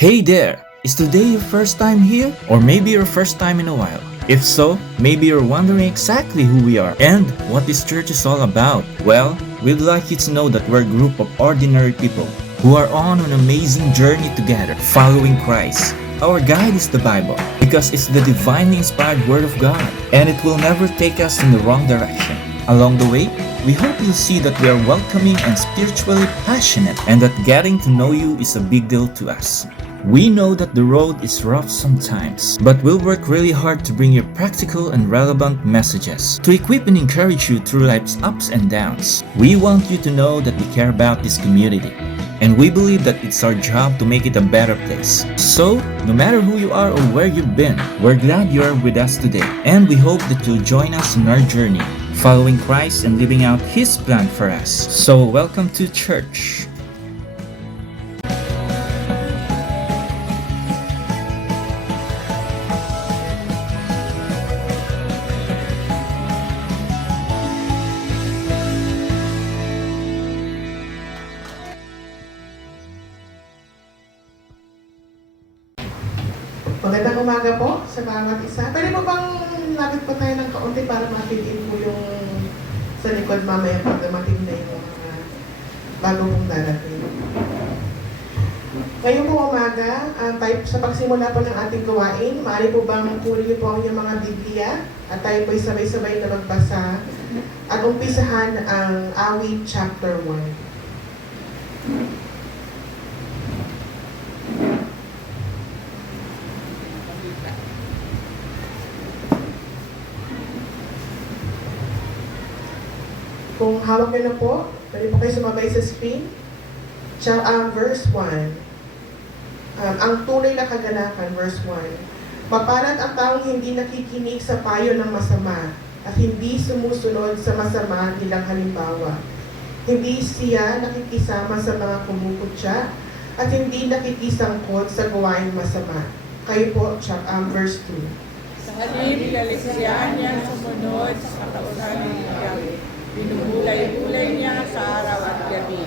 Hey there! Is today your first time here? Or maybe your first time in a while? If so, maybe you're wondering exactly who we are and what this church is all about. Well, we'd like you to know that we're a group of ordinary people who are on an amazing journey together, following Christ. Our guide is the Bible because it's the divinely inspired Word of God and it will never take us in the wrong direction. Along the way, we hope you'll see that we are welcoming and spiritually passionate and that getting to know you is a big deal to us. We know that the road is rough sometimes, but we'll work really hard to bring you practical and relevant messages to equip and encourage you through life's ups and downs. We want you to know that we care about this community, and we believe that it's our job to make it a better place. So, no matter who you are or where you've been, we're glad you are with us today, and we hope that you'll join us in our journey, following Christ and living out His plan for us. So, welcome to church. Magandang umaga po sa bawat isa. Pwede po bang lapit po tayo ng kaunti para mapitin po yung sa likod mamaya pag dumating na yung mga bago pong darating. Ngayon po umaga, sa pagsimula po ng ating gawain, maaari po bang kunin niyo po ang inyong mga Biblia at tayo po sabay-sabay na magbasa at umpisahan ang Awit chapter 1. Kung hawak nyo na po, pwede po kayo sumabay sa screen. Verse 1. Ang tunay na kaganapan, verse 1. Mapalad ang taong hindi nakikinig sa payo ng masama at hindi sumusunod sa masama nilang halimbawa. Hindi siya nakikisama sa mga kumukutya at hindi nakikisangkot sa gawaing masama. Kayo po, verse 2. Sa halip, kalisyan niya sumunod sa kausahan ng Yahweh. Binubulay-bulay niya sa araw at gabi.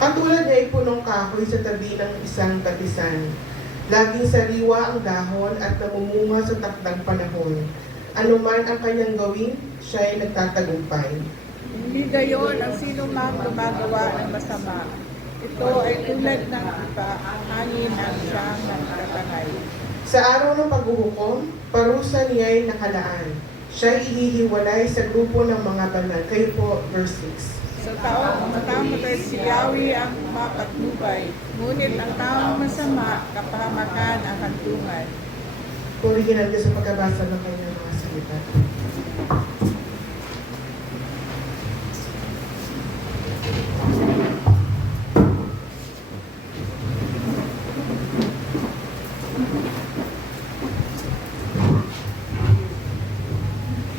Katulad niya ay punong kahoy sa tabi ng isang batisan. Laging sariwa ang dahon at namumunga sa takdang panahon. Ano man ang kanyang gawin, siya ay nagtatagumpay. Hindi gayon ang sino mang gumagawa ng masama. Ito ay tulad ng iba, ang hangin ang siyang nagtatangay. Sa araw ng paghuhukom, parusa niya ay nakalaan. Siya ay ihihiwalay sa grupo ng mga banal. Kayo po, verse 6. Sa taong matamatay si Yahweh ang mapatnubay, ngunit ang taong masama, kapahamakan ang hantungan. Purihin ang Diyos sa pagkabasa ng kanyang mga salita.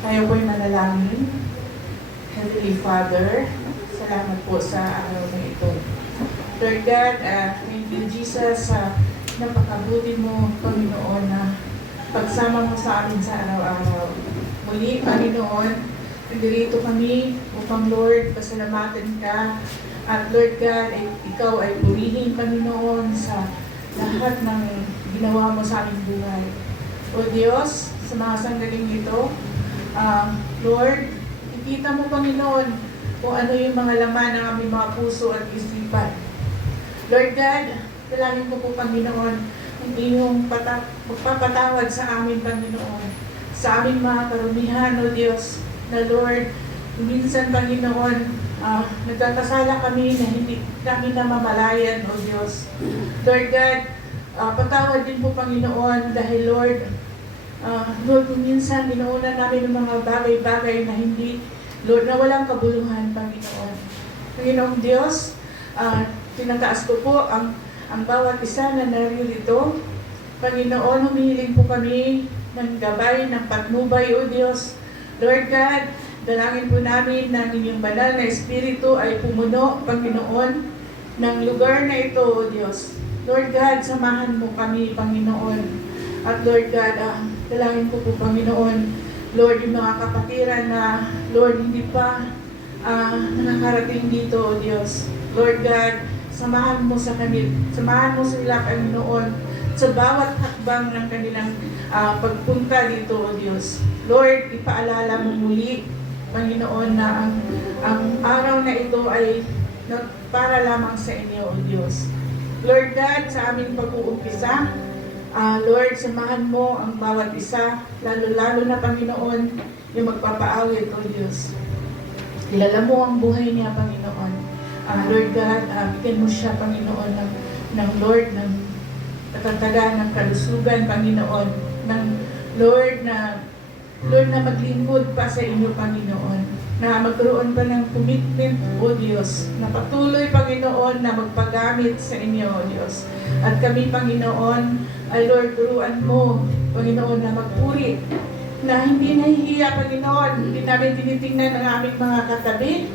Tayo po'y manalangin. Heavenly Father, salamat po sa araw na ito. Lord God, thank you Jesus sa napakabuti mo, Panginoon, na pagsama mo sa amin sa araw-araw. Muli, Panginoon, nandito kami upang Lord, pasalamatan ka. At Lord God, ikaw ay purihin, Panginoon, sa lahat ng ginawa mo sa aming buhay. O Diyos, sa mga sanggaling ito, Lord, ikita mo, Panginoon, kung ano yung mga laman ng aming mga puso at isipan. Lord God, dalangin ko po, Panginoon, ang iyong magpapatawad sa amin, Panginoon, sa aming mga karumihan, O Diyos, na Lord, minsan, Panginoon, nagkakasala kami na hindi namin namamalayan, O Diyos. Lord God, patawad din po, Panginoon, dahil Lord, Lord, kung minsan inuuna namin ng mga bagay-bagay na hindi, Lord, na walang kabuluhan, Panginoon. Panginoong Diyos, tinataas ko po ang bawat isa na naririto. Panginoon, humihiling po kami ng gabay, ng patnubay, O Diyos. Lord God, dalangin po namin na inyong banal na Espiritu ay pumuno, Panginoon, ng lugar na ito, O Diyos. Lord God, samahan mo kami, Panginoon. At Lord God, dalangin ko po, Panginoon, Lord, yung mga kapatiran na, Lord, hindi pa nakakarating dito, O Diyos. Lord God, Samahan mo samahan mo sila, Panginoon, sa bawat hakbang ng kanilang pagpunta dito, O Diyos. Lord, ipaalala mo muli, Panginoon, na ang araw na ito ay para lamang sa inyo, O Diyos. Lord God, sa aming pag-uumpisa, Lord, samahan mo ang bawat isa, lalo-lalo na, Panginoon, yung magpapaawit, O Diyos. Kilala mo ang buhay niya, Panginoon. Lord God, bigyan mo siya, Panginoon, ng Lord, ng katatagan, ng kalusugan, Panginoon, ng Lord na maglingkod pa sa inyo, Panginoon, na magkaroon pa ng commitment, O Diyos, na patuloy, Panginoon, na magpagamit sa inyo, O Diyos. At kami, Panginoon, ay Lord, turuan mo, Panginoon, na magpuri, na hindi nahihiya, Panginoon, hindi namin tinitingnan ang aming mga katabi.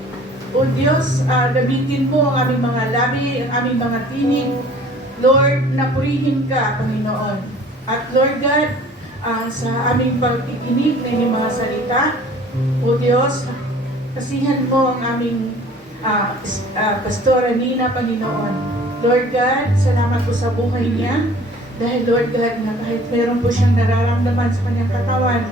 O Diyos, gamitin mo ang aming mga labi, ang aming mga tinig, Lord, na purihin ka, Panginoon. At Lord God, sa aming pagkikinig ng iyong mga salita, O Diyos, kasihan mo ang aming Pastora Nina, Panginoon. Lord God, salamat po sa buhay niya. Dahil Lord God, na kahit meron po siyang nararamdaman sa kanyang katawan,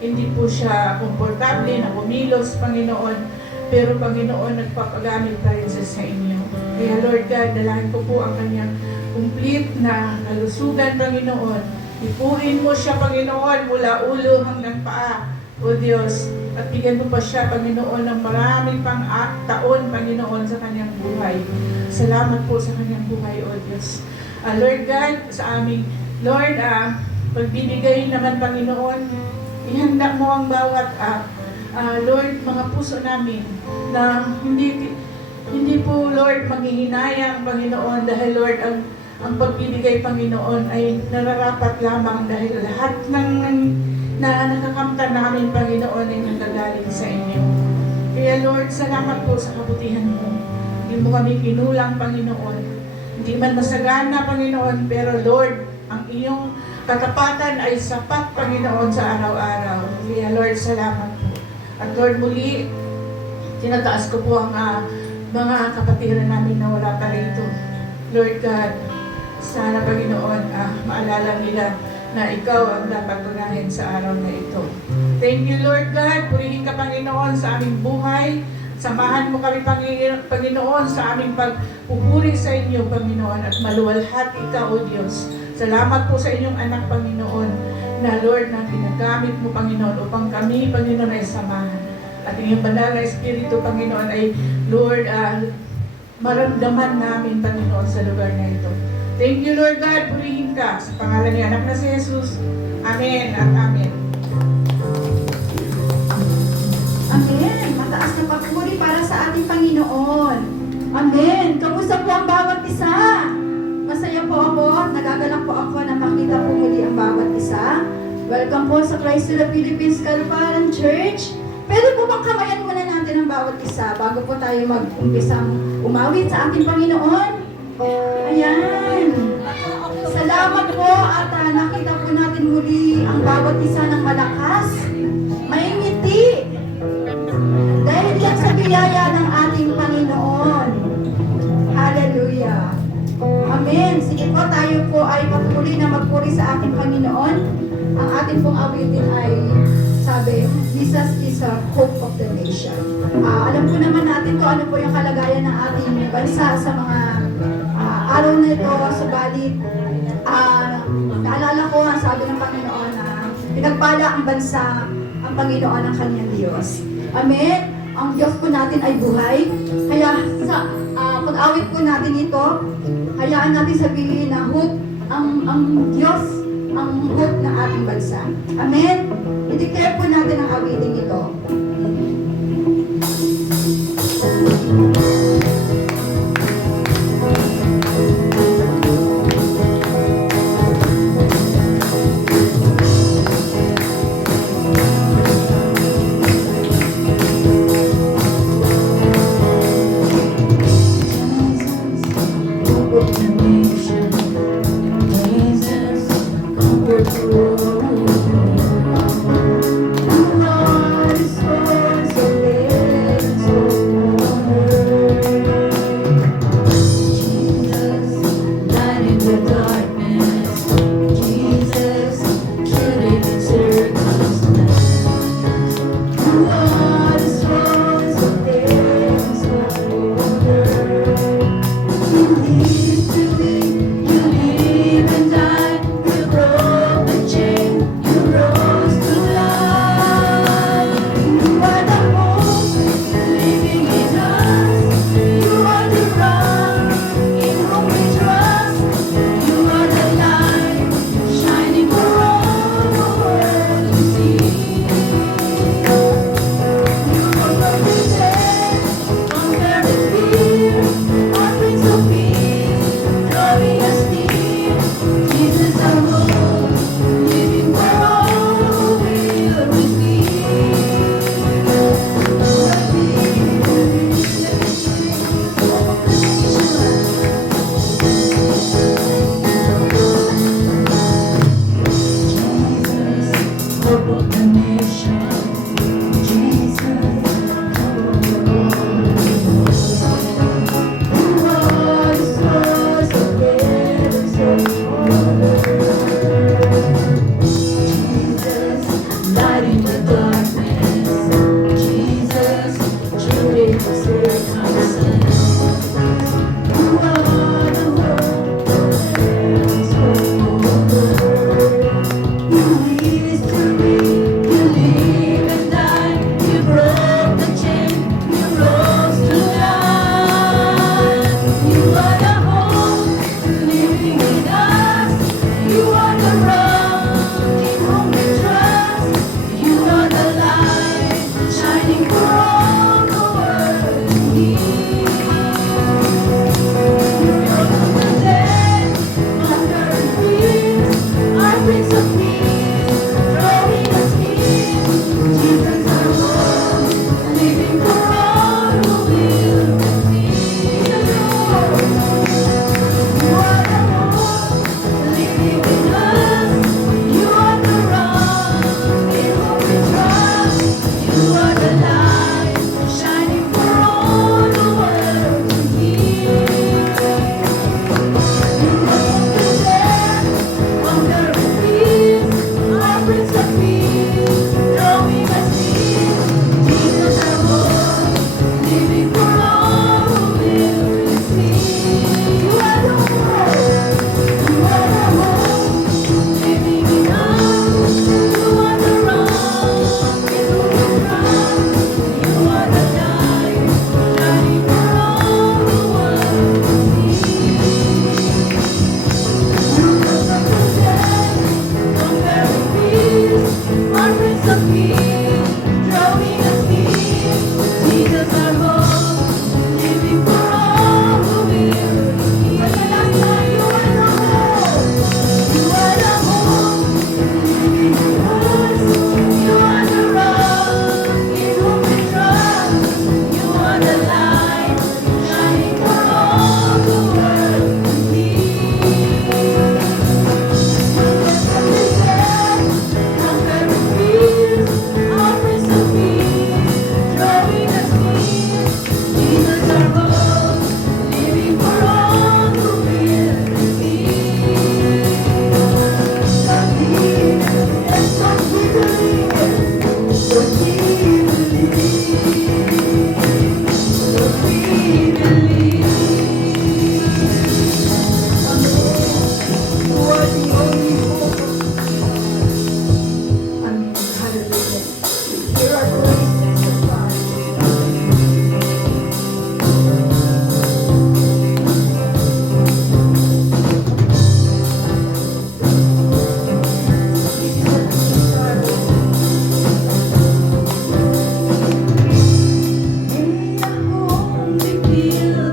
hindi po siya komportable na bumilos, Panginoon. Pero Panginoon, nagpapagamit pa rin siya sa inyo. Kaya Lord God, dalahin ko po ang kanyang complete na kalusugan, Panginoon. Ipuin mo siya, Panginoon, mula ulo hanggang paa, O Diyos. At bigyan mo pa siya, Panginoon, ng maraming taon, Panginoon, sa kanyang buhay. Salamat po sa kanyang buhay, O Diyos. Lord God, sa aming, Lord, pagbibigay naman, Panginoon, ihanda mo ang bawat, Lord, mga puso namin, na hindi po, Lord, maghihinayang, Panginoon, dahil, Lord, ang pagbibigay, Panginoon, ay nararapat lamang dahil lahat ng na nakakamtan namin, Panginoon, ay nanggagaling sa inyo. Kaya, Lord, salamat po sa kabutihan mo. Hindi mo kami kinulang, Panginoon. Hindi man masagana, Panginoon, pero, Lord, ang iyong katapatan ay sapat, Panginoon, sa araw-araw. Kaya, Lord, salamat po. At Lord, muli, tinataas ko po ang mga kapatiran namin na wala pa rito. Lord God, sana, Panginoon, maalala nila na ikaw ang dapat unahin sa araw na ito. Thank you, Lord God. Purihin ka, Panginoon, sa aming buhay. Samahan mo kami, Panginoon, sa aming pagpupuri sa inyo, Panginoon, at maluwalhati ka, O Diyos. Salamat po sa inyong anak, Panginoon, na Lord, na ginagamit mo, Panginoon, upang kami, Panginoon, ay samahan. At inyong banal na Espiritu, Panginoon, ay, Lord, maramdaman namin, Panginoon, sa lugar na ito. Thank you, Lord God. Purihin ka sa pangalan ni anak na si Jesus. Amen at amen. Amen. Mataas na pagpuri para sa ating Panginoon. Amen. Kamusta po ang bawat isa? Masaya po ako. Nagagalak po ako na makita po muli ang bawat isa. Welcome po sa Christ to the Philippines Calvaran Church. Pwede po bang kamayan muna natin ang bawat isa bago po tayo mag-umpisang umawit sa ating Panginoon? Ayan. Salamat po at nakita po natin muli ang bawat isa ng malakas, may ngiti. Dahil yan sa biyaya ng ating Panginoon. Hallelujah. Amen. Sige po, tayo po ay patuloy na magpuri sa ating Panginoon. Ang ating pong awitin ay sabi, Jesus is a hope of the nation. Alam po naman natin kung ano po yung kalagayan ng ating bansa sa mga araw na ito, subalit naalala ko ang sabi ng Panginoon na pinagpala ang bansa, ang Panginoon ang kanyang Diyos. Amen? Ang Diyos po natin ay buhay. Kaya sa pag-awit po natin ito, hayaan natin sabihin na hope, ang Diyos, ang hope ng ating bansa. Amen? I-declare po natin ang awiting ito. Amen. Hallelujah. Hear our praises, O God. May akong bigyan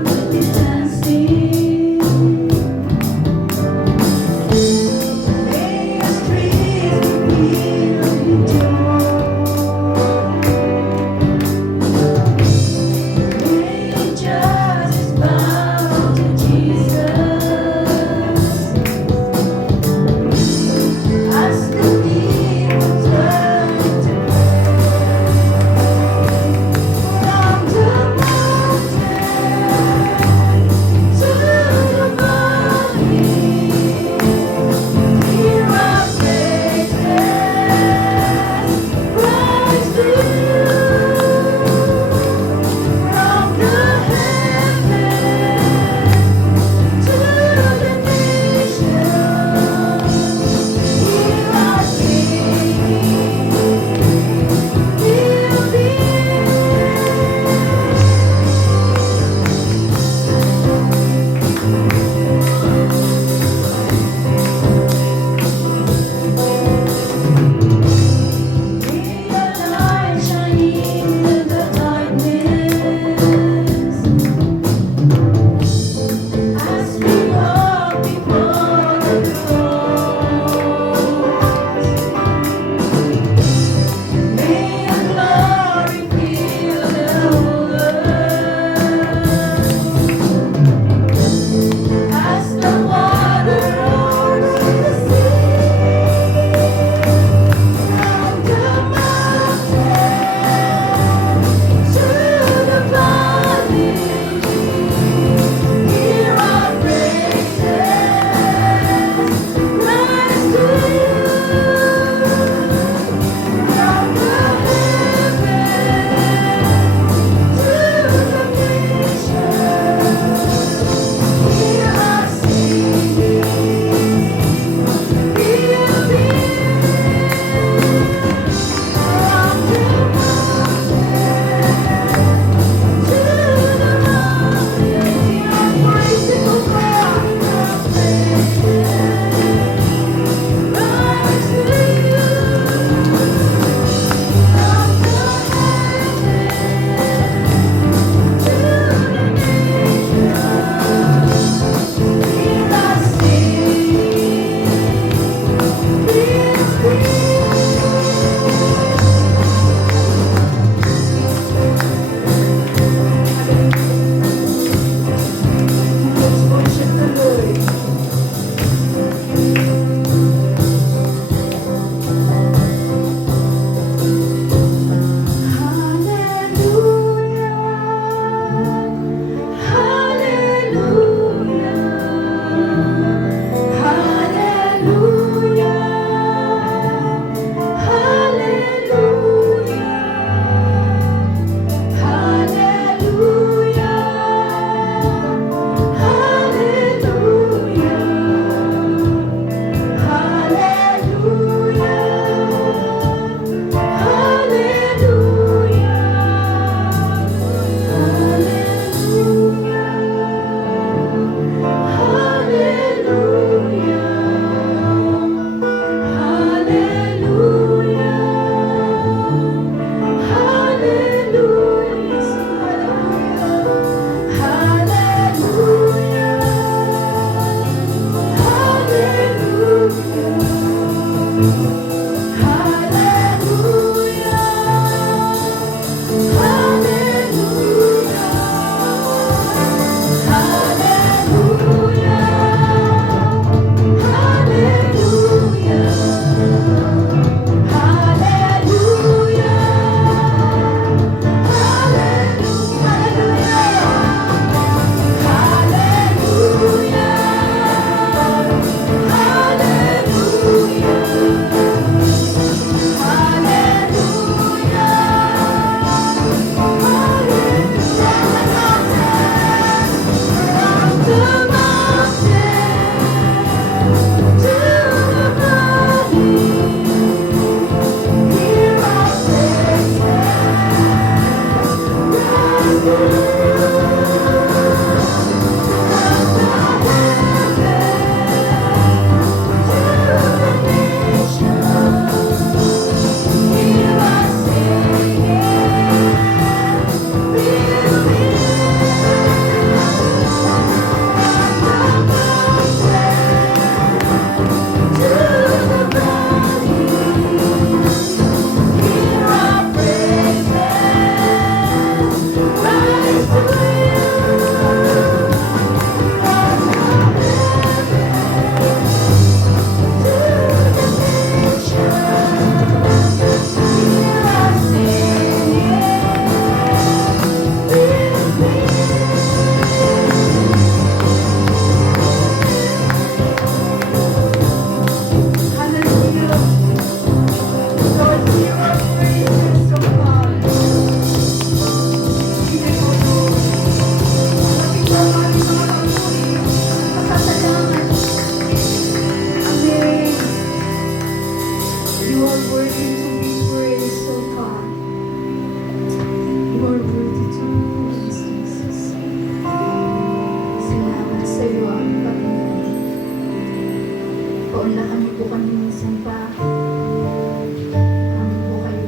Paunlakan niyo po kami minsan pa. Kami po kayo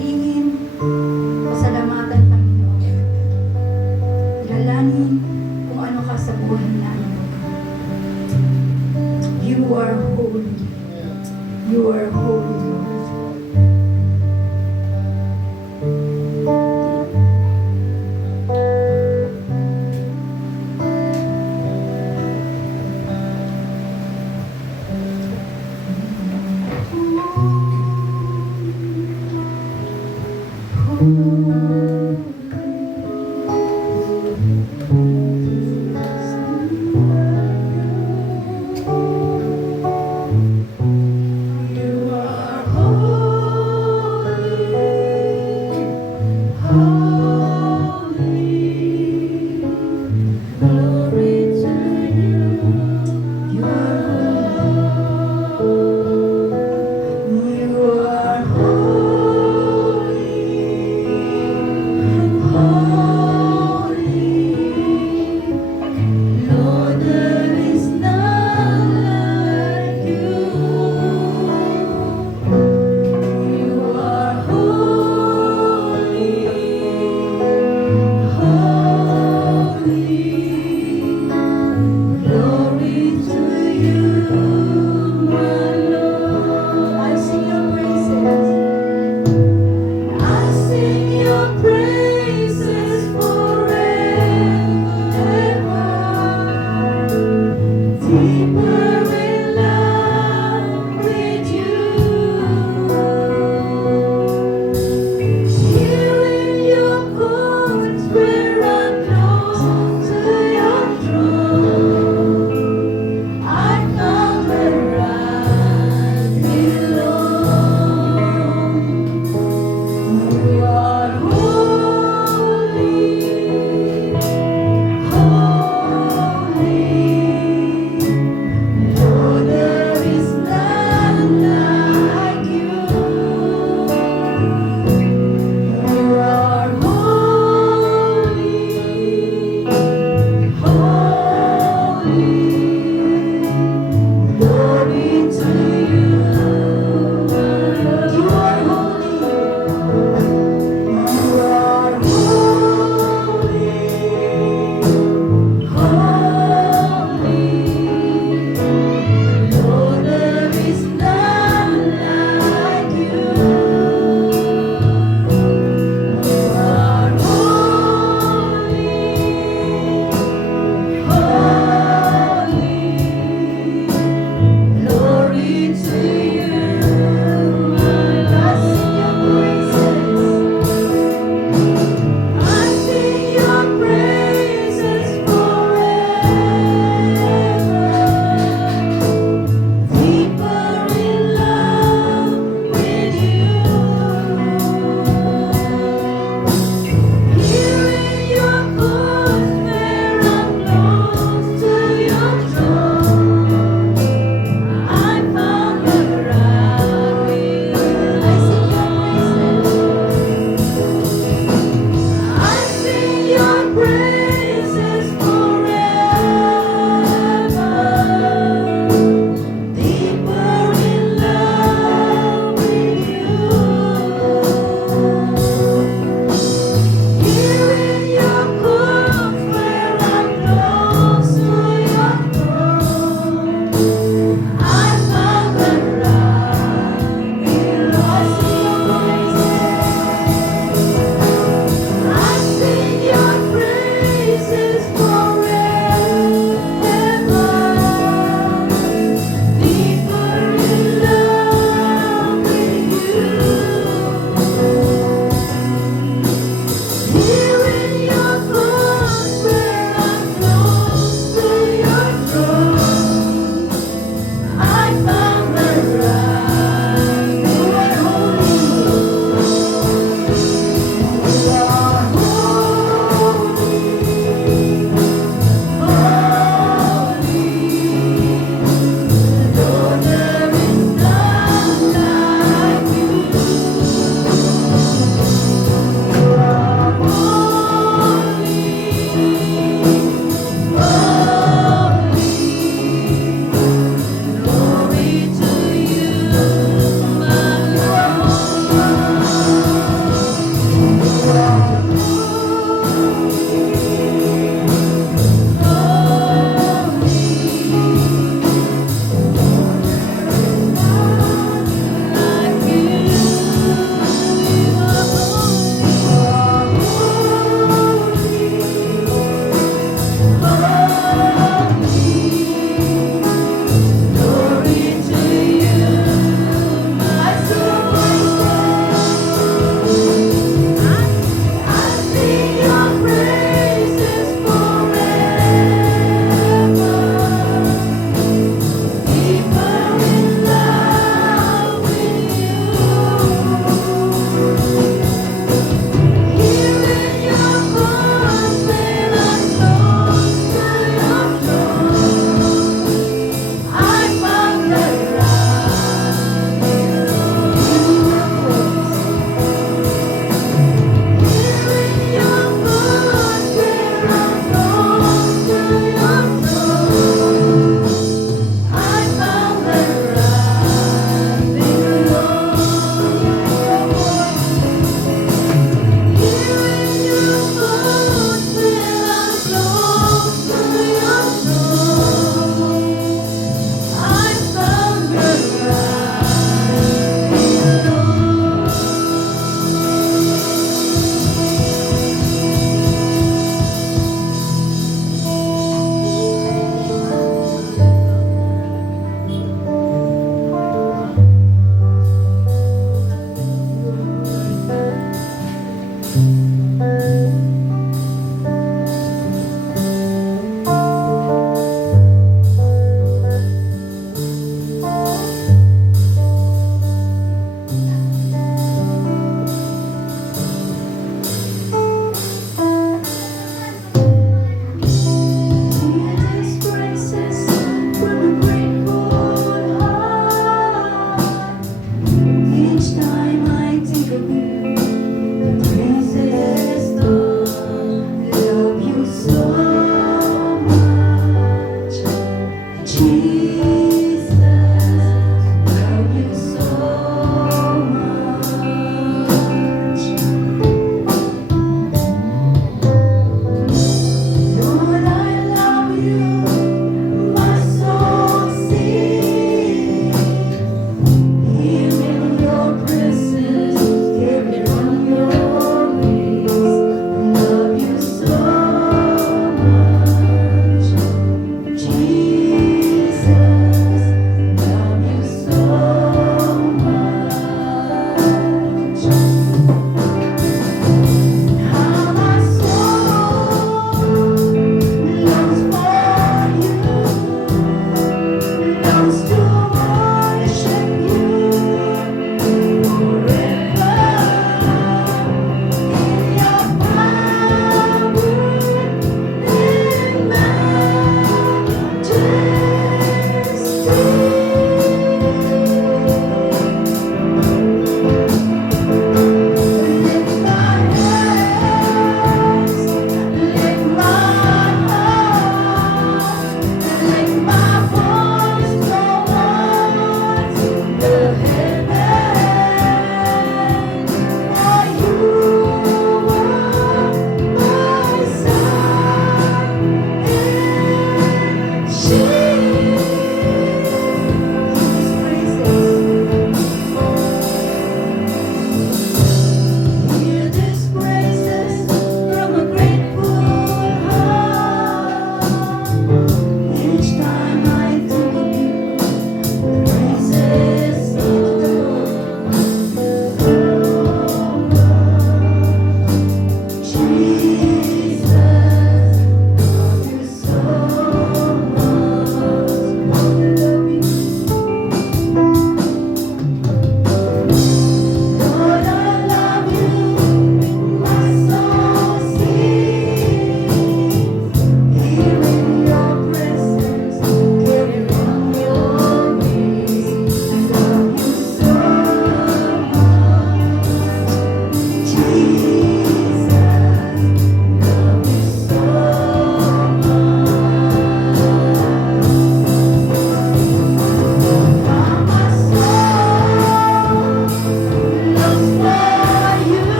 lingin. Pasalamatan, Panginoon. Ilalangin kung ano ka sa buhay namin. You are holy. You are holy, Lord. You are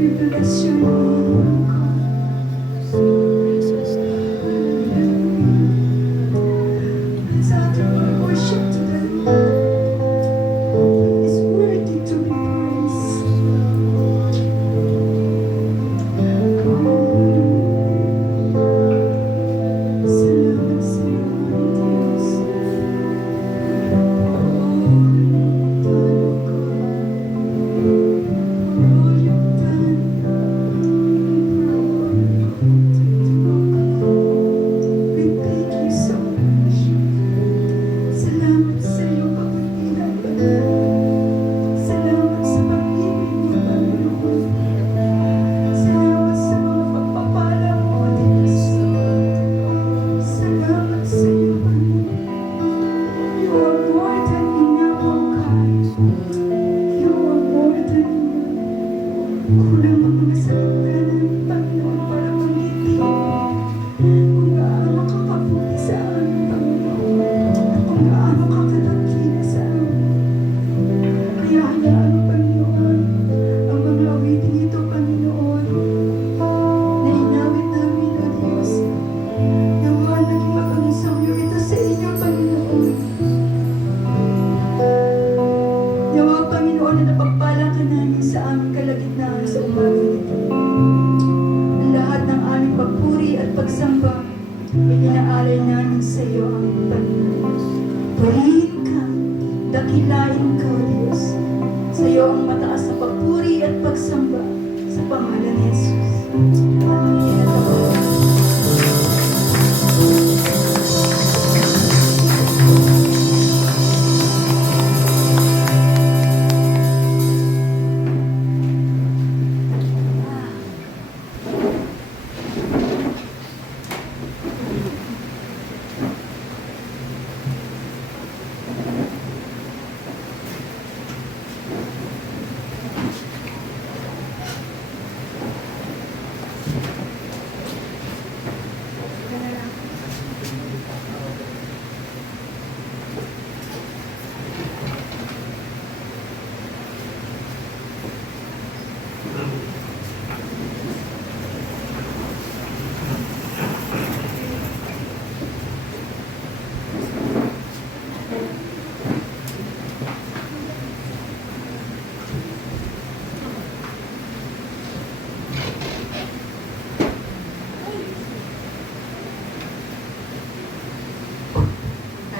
We bless your name, God. Let's our worship today is worthy to be praised. Salamat sa iyo, Diyos. We thank you so much. Salamat sa iyo, kapitan, Panginoon. Salamat sa pag-ibig mo, Panginoon. Salamat sa mga pagpapala mo, Diyos. Salamat sa iyo, Panginoon. You are more than enough, oh God. You are more than enough. Kulang ang mga salita namin, Panginoon, para pangiti kung gaano ka kabuti sa amin, Panginoon, at kung gaano ka kadakila sa amin. Kaya hayaan mo, Panginoon, ang mga awiting ito, Panginoon, na inawit namin, O Diyos. Nawa naging mapangusawyo ito sa inyo, Panginoon. Nawa, Panginoon, na napagpala ka namin sa aming kalagitnaan sa umaga ito. Ang lahat ng aming pagpuri at pagsamba, itinaalay namin sa iyo, aming Panginoon. Purihin ka, dakilain ka, O Diyos. Sa iyo ang mataas na pagpuri at pagsamba sa pangalan ni Jesus.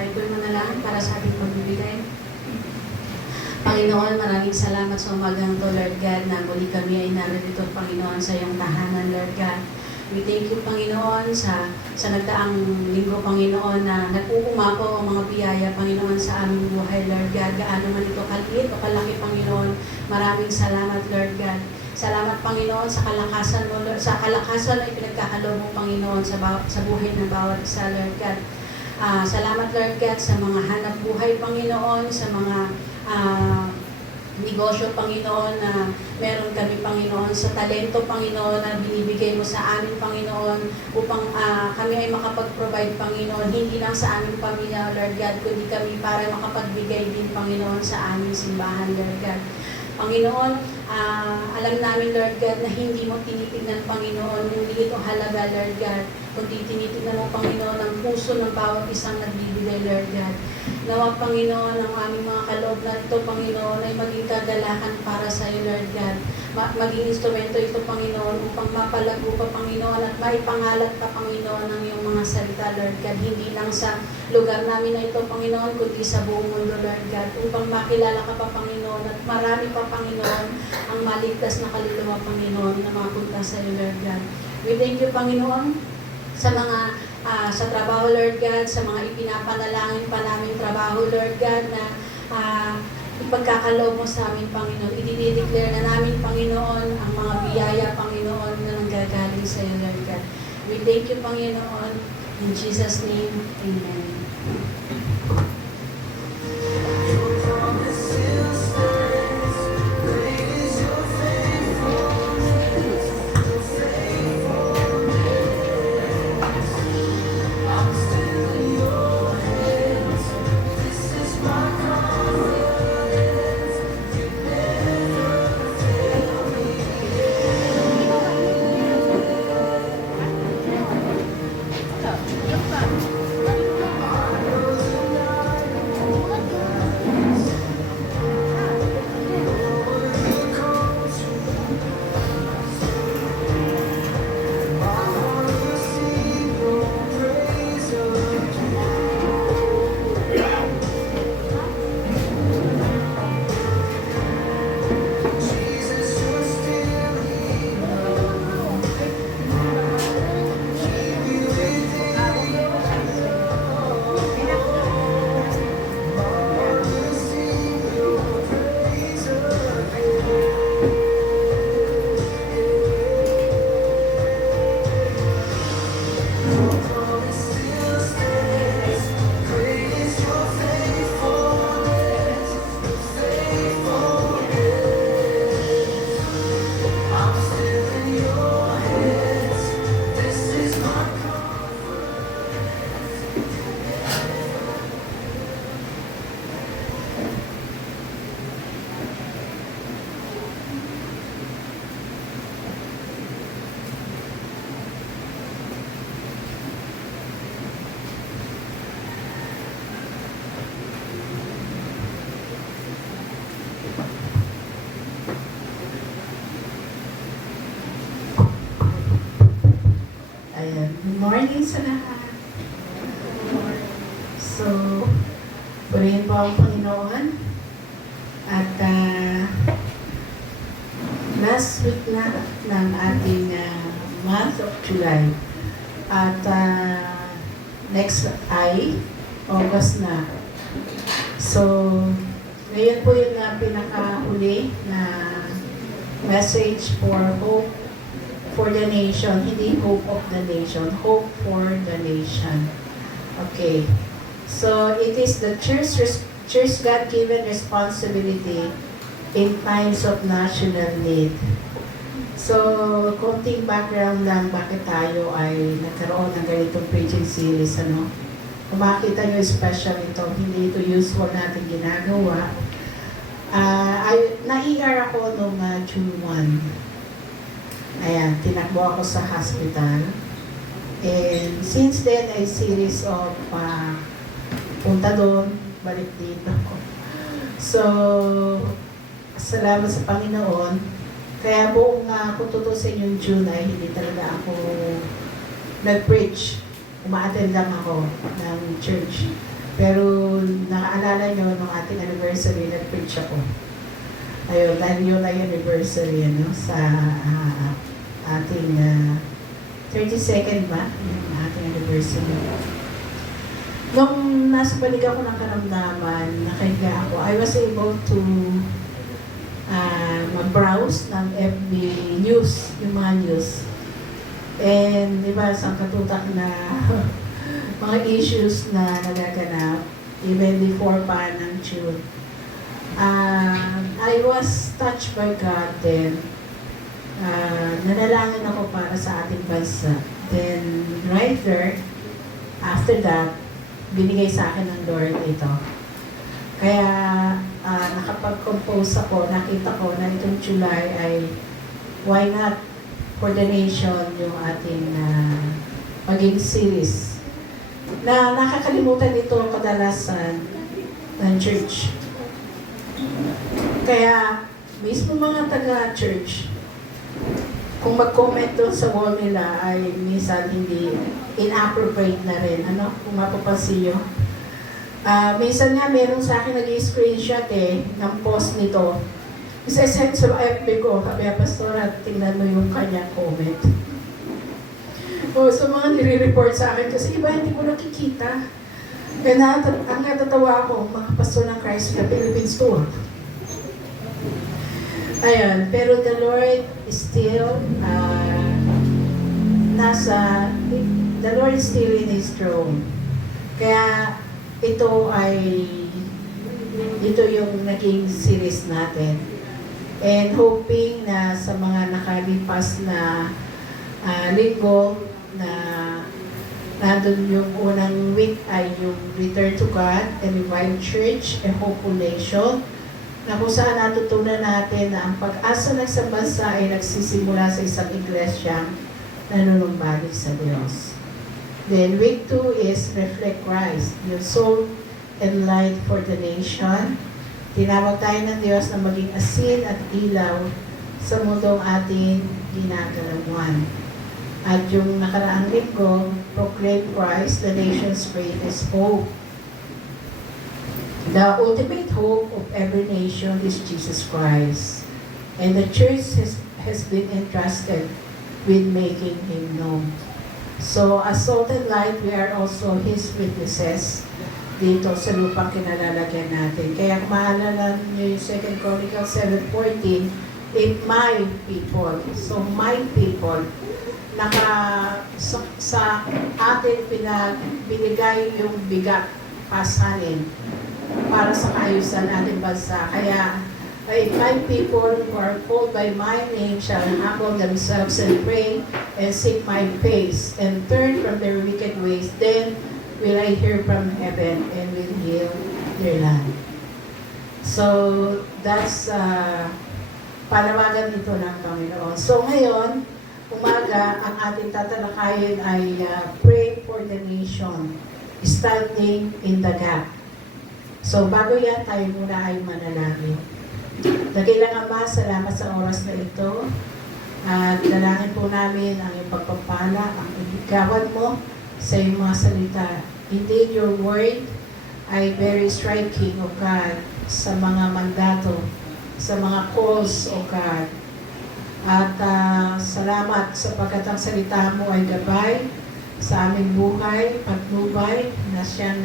Tayo po'y manalangin para sa ating pagbibigay. Panginoon, maraming salamat sa umagang to, Lord God, na muli kami ay narito, Panginoon, sa iyong tahanan, Lord God. We thank you, Panginoon, sa nagdaang linggo, Panginoon, na nag-uumako ang mga biyaya, Panginoon, sa aming buhay, Lord God. Gaano man ito kaliit o kalaki, Panginoon. Maraming salamat, Lord God. Salamat, Panginoon, sa kalakasan mo, Lord, sa kalakasan na ipinagkakalob mo, Panginoon, sa buhay ng bawat isa, Lord God. Salamat, Lord God, sa mga hanap buhay, Panginoon, sa mga negosyo, Panginoon, na meron kami, Panginoon, sa talento, Panginoon, na binibigay mo sa amin, Panginoon, upang kami ay makapag-provide, Panginoon, hindi lang sa aming pamilya, Lord God, kundi kami para makapagbigay din, Panginoon, sa aming simbahan, Lord God. Panginoon, alam namin, Lord God, na hindi mo tinitingnan, Panginoon, hindi ito halaga, Lord God, kundi tinitingnan mo, Panginoon, ang puso ng bawat isang nagbibigay, Lord God. Nawa, Panginoon, ang aming mga kaloob na ito, Panginoon, ay maging kagalakan para sa iyo, Lord God. Maging instrumento ito, Panginoon, upang mapalago pa, Panginoon, at maipangalat pa, Panginoon, ang iyong mga salita, Lord God. Hindi lang sa lugar namin na ito, Panginoon, kundi sa buong mundo, Lord God, upang makilala ka pa, Panginoon, at marami pa, Panginoon, ang maligtas na kaluluwa, Panginoon, na mapunta sa iyo, Lord God. We thank you, Panginoon, sa mga sa trabaho, Lord God, sa mga ipinapanalangin pa namin trabaho, Lord God, na ipagkakaloob mo sa amin, Panginoon. I-declare na namin, Panginoon, ang mga biyaya, Panginoon, na nanggagaling sa iyo, Lord God. We thank you, Panginoon. In Jesus' name, Amen. Good morning sa lahat. So, purihin po ang Panginoon. At last week na ng ating month of July. At next ay August na. So, ngayon po yung pinakahuli na message for hope for the nation. Hindi hope of the nation, hope for the nation. Okay. So, it is the church God-given responsibility in times of national need. So, konting background lang bakit tayo ay nagkaroon ng ganitong preaching series, ano? Kung makita nyo special ito, hindi ito usual natin ginagawa. Na-ER ako noong June 1. Ayan, tinakbo ako sa hospital. And since then, ay series of punta doon, balik dito. So, salamat sa Panginoon. Kaya buong kung tutusin yung June ay hindi talaga ako nag-preach. Uma-attend lang ako ng church. Pero nakaalala nyo, nung ating anniversary, nag-preach ako. Ayun, dahil yun ay anniversary, ano, sa ating 32nd ba? Yung ating anniversary. Nung nasa balik ako ng karamdaman, nakahiga ako, I was able to mag-browse ng FB news, yung mga news. And di ba, sa katutak na mga issues na nagaganap, even before pa ng June. I was touched by God then. Nanalangin ako para sa ating bansa. Then, right there, after that, binigay sa akin ng Lord ito. Kaya, nakapag-compose ako, nakita ko na itong July ay why not for the nation yung ating maging series. Na nakakalimutan ito kadalasan ng church. Kaya, mismo mga taga-church, kung mag-comment doon sa wall nila ay minsan hindi inappropriate na rin. Ano? Kung mapapansin nyo. Minsan nga meron sa akin nag-screenshot ng post nito. Isa-send sa FB ko, sabi pastor, tingnan mo yung kanyang comment. So mga nire-report sa akin kasi iba hindi ko nakikita. Kaya ang natatawa ako, mga pastor ng Christ sa Philippines to. Ayun, pero the Lord is still the Lord is still in His throne. Kaya ito yung naging series natin. And hoping na sa mga nakalipas na linggo na nandun yung unang week ay yung Return to God, a Revived Church, a Hopeful Nation, na kung saan natutunan natin na ang pag-asa ng isang bansa ay nagsisimula sa isang iglesia na nanunumbalik sa Diyos. Then week 2 is Reflect Christ, yung soul and light for the nation. Tinawag tayo ng Diyos na maging asin at ilaw sa mundong ating ginagalawan. At yung nakaraang linggo, Proclaim Christ, the nation's greatest hope. The ultimate hope of every nation is Jesus Christ. And the church has been entrusted with making Him known. So, as salt and light, we are also His witnesses dito sa lupang kinalalagyan natin. Kaya maalala niyo yung 2 Chronicles 7:14, if my people, so my people, sa atin binigay yung bigat, pasanin, para sa kaayusan ating bansa. Kaya, if my people who are called by my name shall humble themselves and pray and seek my face and turn from their wicked ways, then will I hear from heaven and will heal their land. So, that's panawagan ito ng Panginoon. So, ngayon, umaga, ang ating tatalakayin ay pray for the nation, standing in the gap. So, bago yan, tayo muna ay manalangin. Dakilang Ama, salamat sa oras na ito. At dalangin po namin ang iyong pagpapala, ang iligawan mo sa iyong mga salita. Indeed, your word ay very striking, O God, sa mga mandato, sa mga calls, O God. At salamat sapagkat ang salita mo ay gabay sa aming buhay, patnubay, na siyang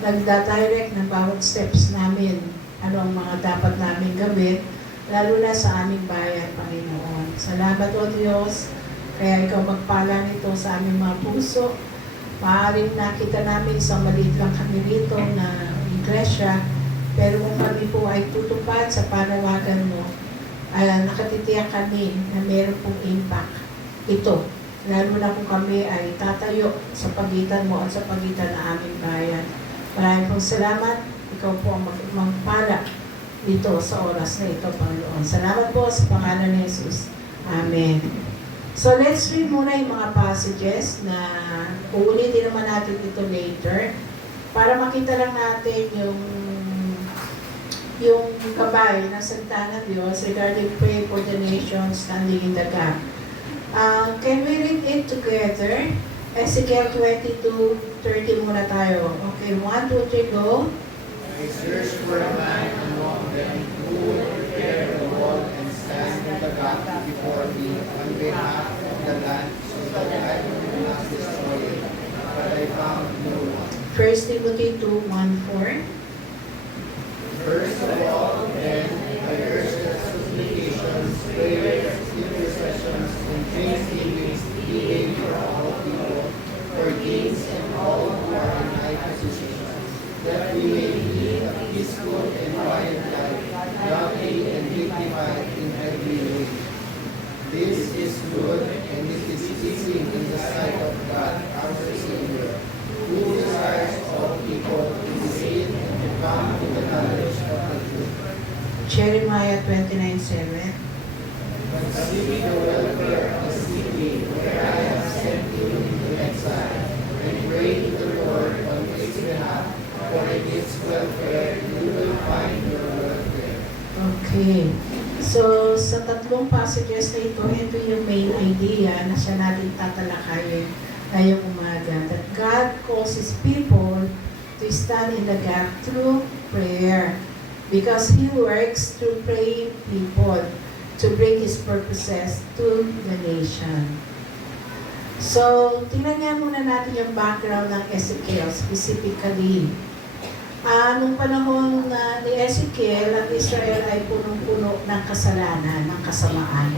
nagdadirect ng bawat steps namin. Ano ang mga dapat namin gawin, lalo na sa aming bayan, Panginoon. Salamat, O Diyos, kaya ikaw magpala nito sa aming mga puso. Maaaring nakita namin sa maliit lang kami rito na iglesia, pero kung kami po ay tutupad sa panawagan mo, nakatitiyak kami na meron pong impact ito. Lalo na kung kami ay tatayo sa pagitan mo at sa pagitan ng aming bayan. Maraming pong salamat. Ikaw po ang magpala dito sa oras na ito, Panginoon. Salamat po sa pangalan ni Jesus. Amen. So let's read muna yung mga passages na uulitin naman natin ito later para makita lang natin yung gabay ng salita ng Diyos regarding pray for the nation standing in the gap. Can we read it together? Ezekiel 22:30 muna tayo. Okay, 1, 2, 3, go. I searched for a man among them who would prepare the wall and stand in the gap before me on behalf of the land, so that I would not destroy it. But I found no one. 1 Timothy 2:1-4. First of all, then, I urge that supplications, prayers, intercessions, and thanksgivings be made for all people, for kings and all who are in high positions, that we may lead a peaceful and quiet life, godly and dignified in every way. This is good and it is pleasing in the sight of God, our Savior, who desires all people to be saved and to come to the knowledge of the truth. Jeremiah 29:7. Seek the welfare of the city where I have sent you into exile, and pray to the Lord on its behalf, for in its welfare you will find your welfare. Okay. So, sa tatlong passages na ito yung main idea na siya natin tatalakayin ngayong umaga. That God calls His people to stand in the gap through prayer. Because He works through praying people to bring His purposes to the nation. So, tingnan nga muna natin yung background ng Ezekiel specifically. Nung panahon ni Ezekiel, ang Israel ay punong-puno ng kasalanan, ng kasamaan.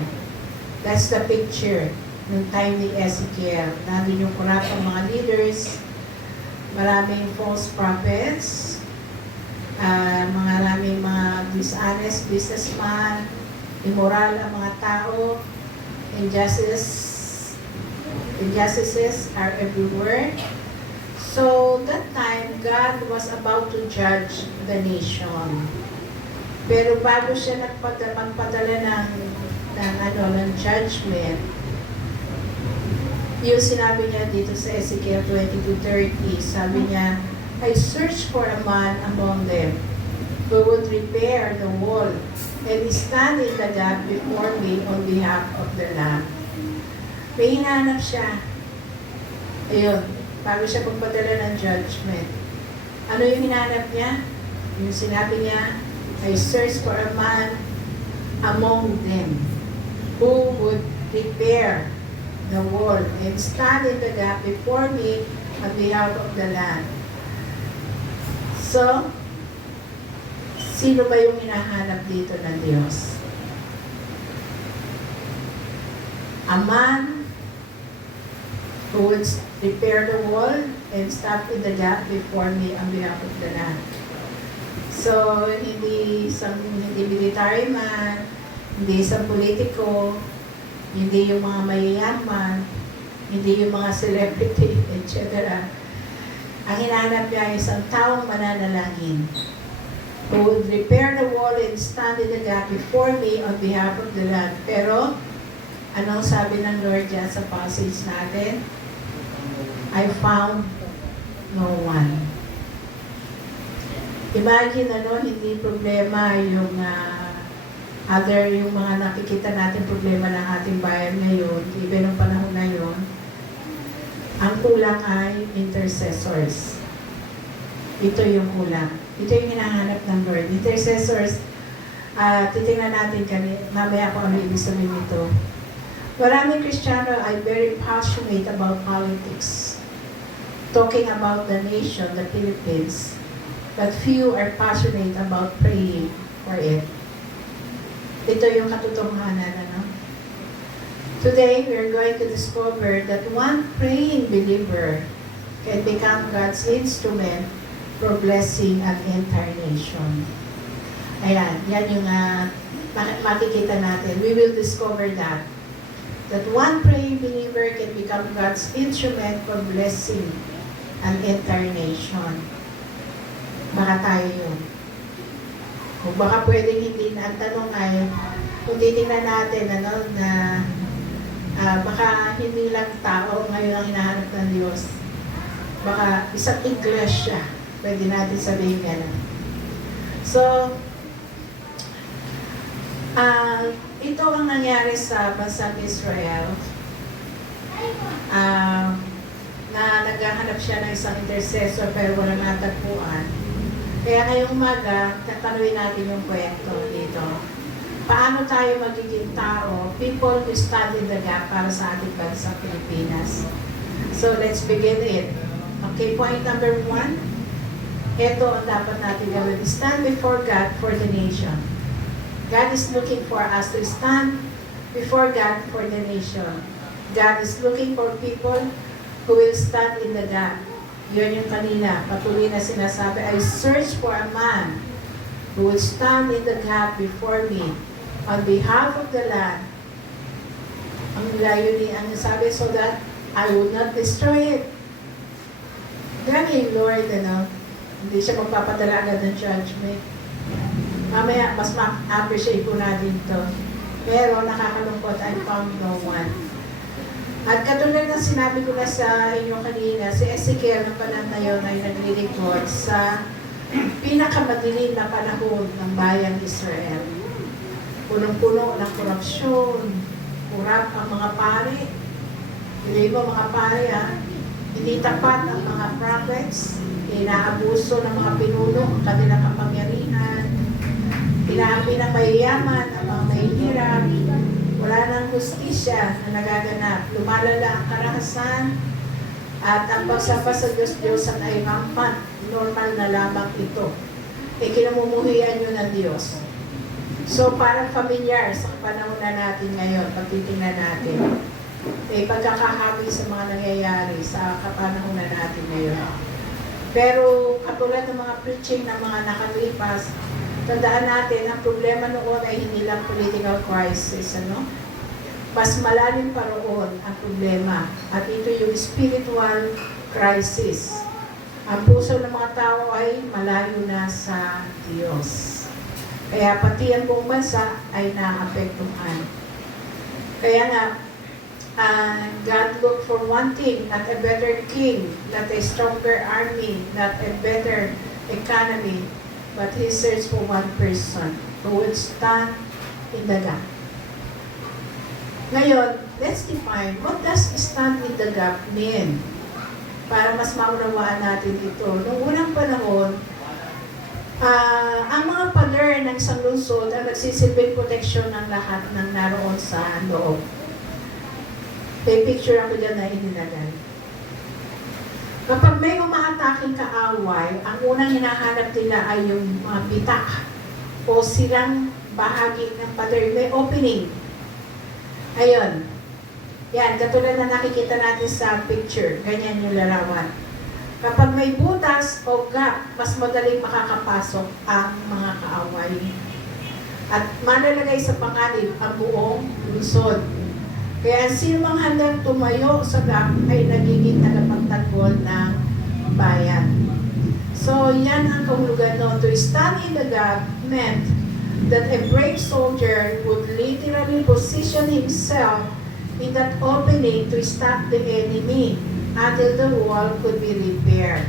That's the picture nung time ni Ezekiel. Nandun yung kurapang mga leaders, maraming false prophets, maraming mga dishonest businessman, immoral ang mga tao, injustices are everywhere. So, that time, God was about to judge the nation. Pero bago siya magpadala ng judgment, yung sinabi niya dito sa Ezekiel 22:30, sabi niya, I searched for a man among them who would repair the wall and stand in the gap before me on behalf of the land. May hinahanap siya. Ayun. Bago siya pagpadala ng judgment. Ano yung hinanap niya? Yung sinabi niya, I searched for a man among them who would repair the wall and stand in the gap before me on behalf of the land. So, sino ba yung hinahanap dito ng Diyos? A man who would repair the wall and stand in the gap before me on behalf of the land. So, hindi military man, hindi isang politiko, hindi yung mga mayayaman, hindi yung mga celebrity, etc. Ang hinahanap niya ay isang taong mananalangin who would repair the wall and stand in the gap before me on behalf of the land. Pero, anong sabi ng Lord dyan sa passage natin? I found no one. Imagine, hindi problema yung Other yung mga nakikita natin problema ng ating bayan ngayon, even ng panahon na yun, ang kulang ay intercessors. Ito yung kulang. Ito yung hinahanap ng Lord. Intercessors, titingnan natin mamaya kung ano ibig sabihin nito. Maraming Kristiyano ay very passionate about politics, talking about the nation, the Philippines, but few are passionate about praying for it. Ito yung katotohanan, ano? Today, we are going to discover that one praying believer can become God's instrument for blessing an entire nation. Ayan, yan yung makikita natin. We will discover that one praying believer can become God's instrument for blessing an entire nation. Baka tayo yun. O baka pwedeng hindi na. Ang tanong ay, kung titingnan natin, baka hindi lang tao ngayon ang hinahanap ng Diyos. Baka isang iglesia, pwede natin sabihin yan. So, ito ang nangyari sa bansang Israel, na naghahanap siya ng isang intercessor pero wala natagpuan. Kaya ngayong umaga, tatanungin natin yung kwento dito. Paano tayo magiging tao, people who stand in the gap para sa ating bansa Pilipinas? So let's begin it. Okay, point number 1. Ito ang dapat natin gawin. Stand before God for the nation. God is looking for us to stand before God for the nation. God is looking for people who will stand in the gap. Yun yung kanina, patuloy na sinasabi, I search for a man who will stand in the gap before me on behalf of the land. Ang layunin, ang sabi, so that I will not destroy it. Ganyan yung Lord, hindi siya magpapadala agad ng judgment. Mamaya, mas ma-appreciate po natin ito. Pero nakakalungkot, I found no one. At katulad ng sinabi ko na sa inyo kanina, si Ezekiel ng panahon na yun ay nagre-record sa pinakamadilim na panahon ng bayang Israel. Punong-puno ng korupsyon, kurap ang mga pari. Hindi mo mga pari, hindi tapat ang mga prophets, inaabuso ng mga pinuno ang kanilang kapangyarihan, pinaapi ng mayayaman ang mga mahihirap, wala nang hustisya na nagaganap, lumalala ang karahasan, at ang pagsamba sa Diyos-Diyosan ay rampant, normal na lamang ito. Kinamumuhian nyo ng Diyos. So, parang familiar sa panahon na natin ngayon, pagtitingnan natin, pagkakahabi sa mga nangyayari sa kapanahon na natin ngayon. Pero, katulad ng mga preaching ng mga nakalipas, tandaan natin, ang problema noon ay hindi lang political crisis, Mas malalim pa roon ang problema. At ito yung spiritual crisis. Ang puso ng mga tao ay malayo na sa Diyos. Kaya pati ang buong bansa ay naapektuhan. Kaya nga, God looked for one thing, not a better king, not a stronger army, not a better economy, but He searched for one person who would stand in the gap. Ngayon, let's define what does stand in the gap mean? Para mas maunawaan natin ito. Noong unang panahon, ang mga pader ng isang lungsod ang nagsisilbing proteksyon ng lahat ng naroon sa loob. May picture ako dyan na ininagay. Kapag may umaataking kaaway, ang unang hinahanap nila ay yung mga bitak o silang bahagi ng pader. May opening. Ayun. Yan, katulad na nakikita natin sa picture. Ganyan yung larawan. Kapag may butas o gap, mas madaling makakapasok ang mga kaaway. At malalagay sa panganib ang buong lungsod. Kaya sino mang handang tumayo sa gap ay nagiging tagapagtanggol ng bayan. So, yan ang kahulugan noon. To stand in the gap meant that a brave soldier would literally position himself in that opening to stop the enemy until the wall could be repaired.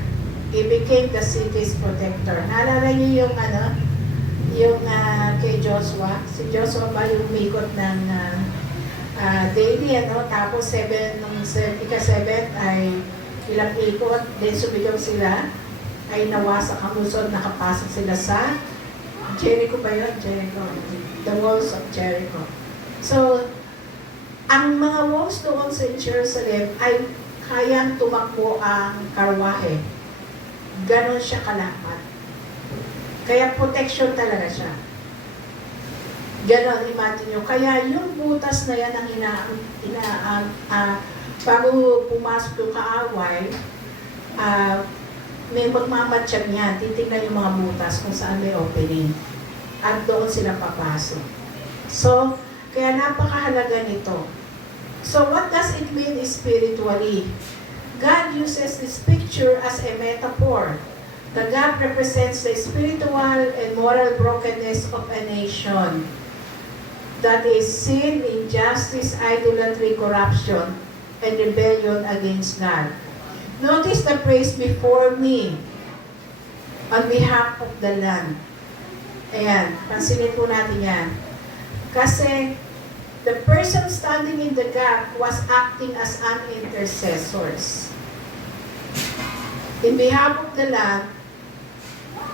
He became the city's protector. Naalala niyo yung kay Joshua. Si Joshua ba yung umikot ng daily, tapos 7, nung ika-7 ay ilang ikot, then sumigaw sila, ay nawasak ang lungsod, nakapasok sila sa Jericho ba yun? Jericho. The walls of Jericho. So, ang mga walls doon sa Jerusalem ay kayang tumakbo ang karwahe. Ganon siya kalapat. Kaya protection talaga siya. Ganon, imagine nyo. Kaya yung butas na yan ang bago pumasok yung kaaway, may magmamatsyag niya. Titignan yung mga butas kung saan may opening. At doon sila papasok. So, kaya napakahalaga nito. So, what does it mean spiritually? God uses this picture as a metaphor. The gap represents the spiritual and moral brokenness of a nation. That is sin, injustice, idolatry, corruption, and rebellion against God. Notice the phrase before me on behalf of the land. Ayan, pansinin po natin yan. Kasi the person standing in the gap was acting as an intercessors. In behalf of the land,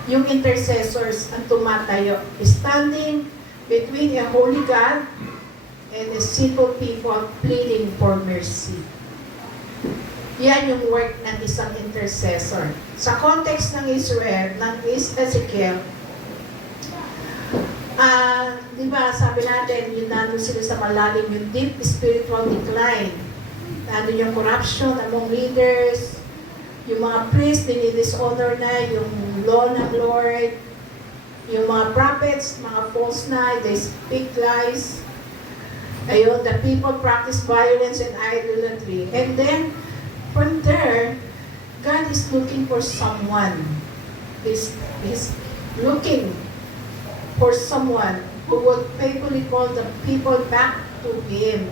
yung intercessors ang tumatayo, standing between a holy God and a sinful people pleading for mercy. Yan yung work ng isang intercessor. Sa context ng Israel, ng Ezekiel, di ba, sabi natin, yun nandun sila sa malalim, yung deep spiritual decline. Nandun yung corruption among leaders, yung mga priests, dinidishonor na yung law ng Lord, yung mga prophets, mga false na, they speak lies. Ayun, the people practice violence and idolatry. And then, from there, God is looking for someone. He's looking for someone who would faithfully call the people back to Him.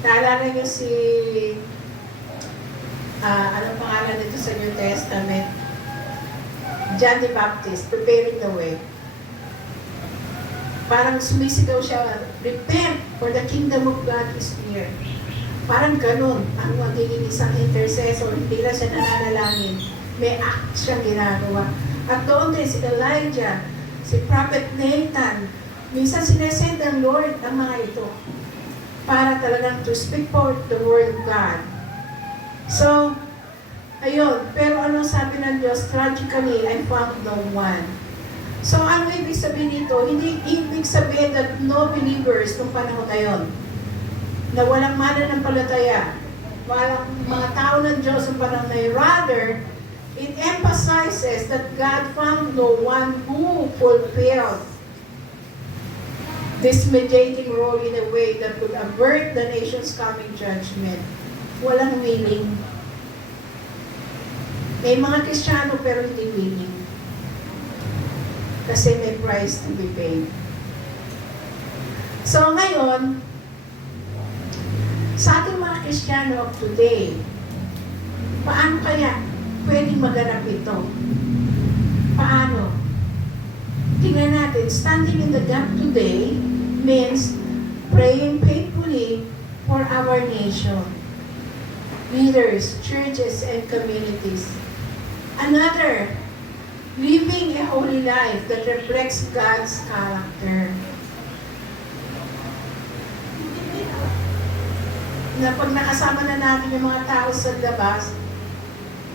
Naalala niyo si, anong pangalan nito sa New Testament? John the Baptist, preparing the way. Parang sumisigaw siya, repent, for the kingdom of God is near. Parang ganun ang magiging isang intercessor, hindi lang siya nananalangin, may act siyang ginagawa. At doon din si Elijah, si Prophet Nathan, minsan sinesend ng Lord ang mga ito para talagang to speak forth the word of God. So, ayun, pero anong sabi ng Diyos? Tragically, I found no one. So, ano ibig sabihin dito? Hindi ibig sabihin that no believers nung panahon na yun, na walang mananampalataya, walang mga tao ng Diyos ng panahon na yun. Rather, it emphasizes that God found no one who fulfilled this mediating role in a way that would avert the nation's coming judgment. Walang willing. May mga Kristiyano pero hindi willing. Kasi may price to be paid. So ngayon, sa ating mga Kristiyano of today, paano kaya pwedeng maganap ito? Paano? Tingnan natin, standing in the gap today means praying faithfully for our nation, leaders, churches, and communities. Another, living a holy life that reflects God's character. Na pag nakasama na natin yung mga tao sa labas,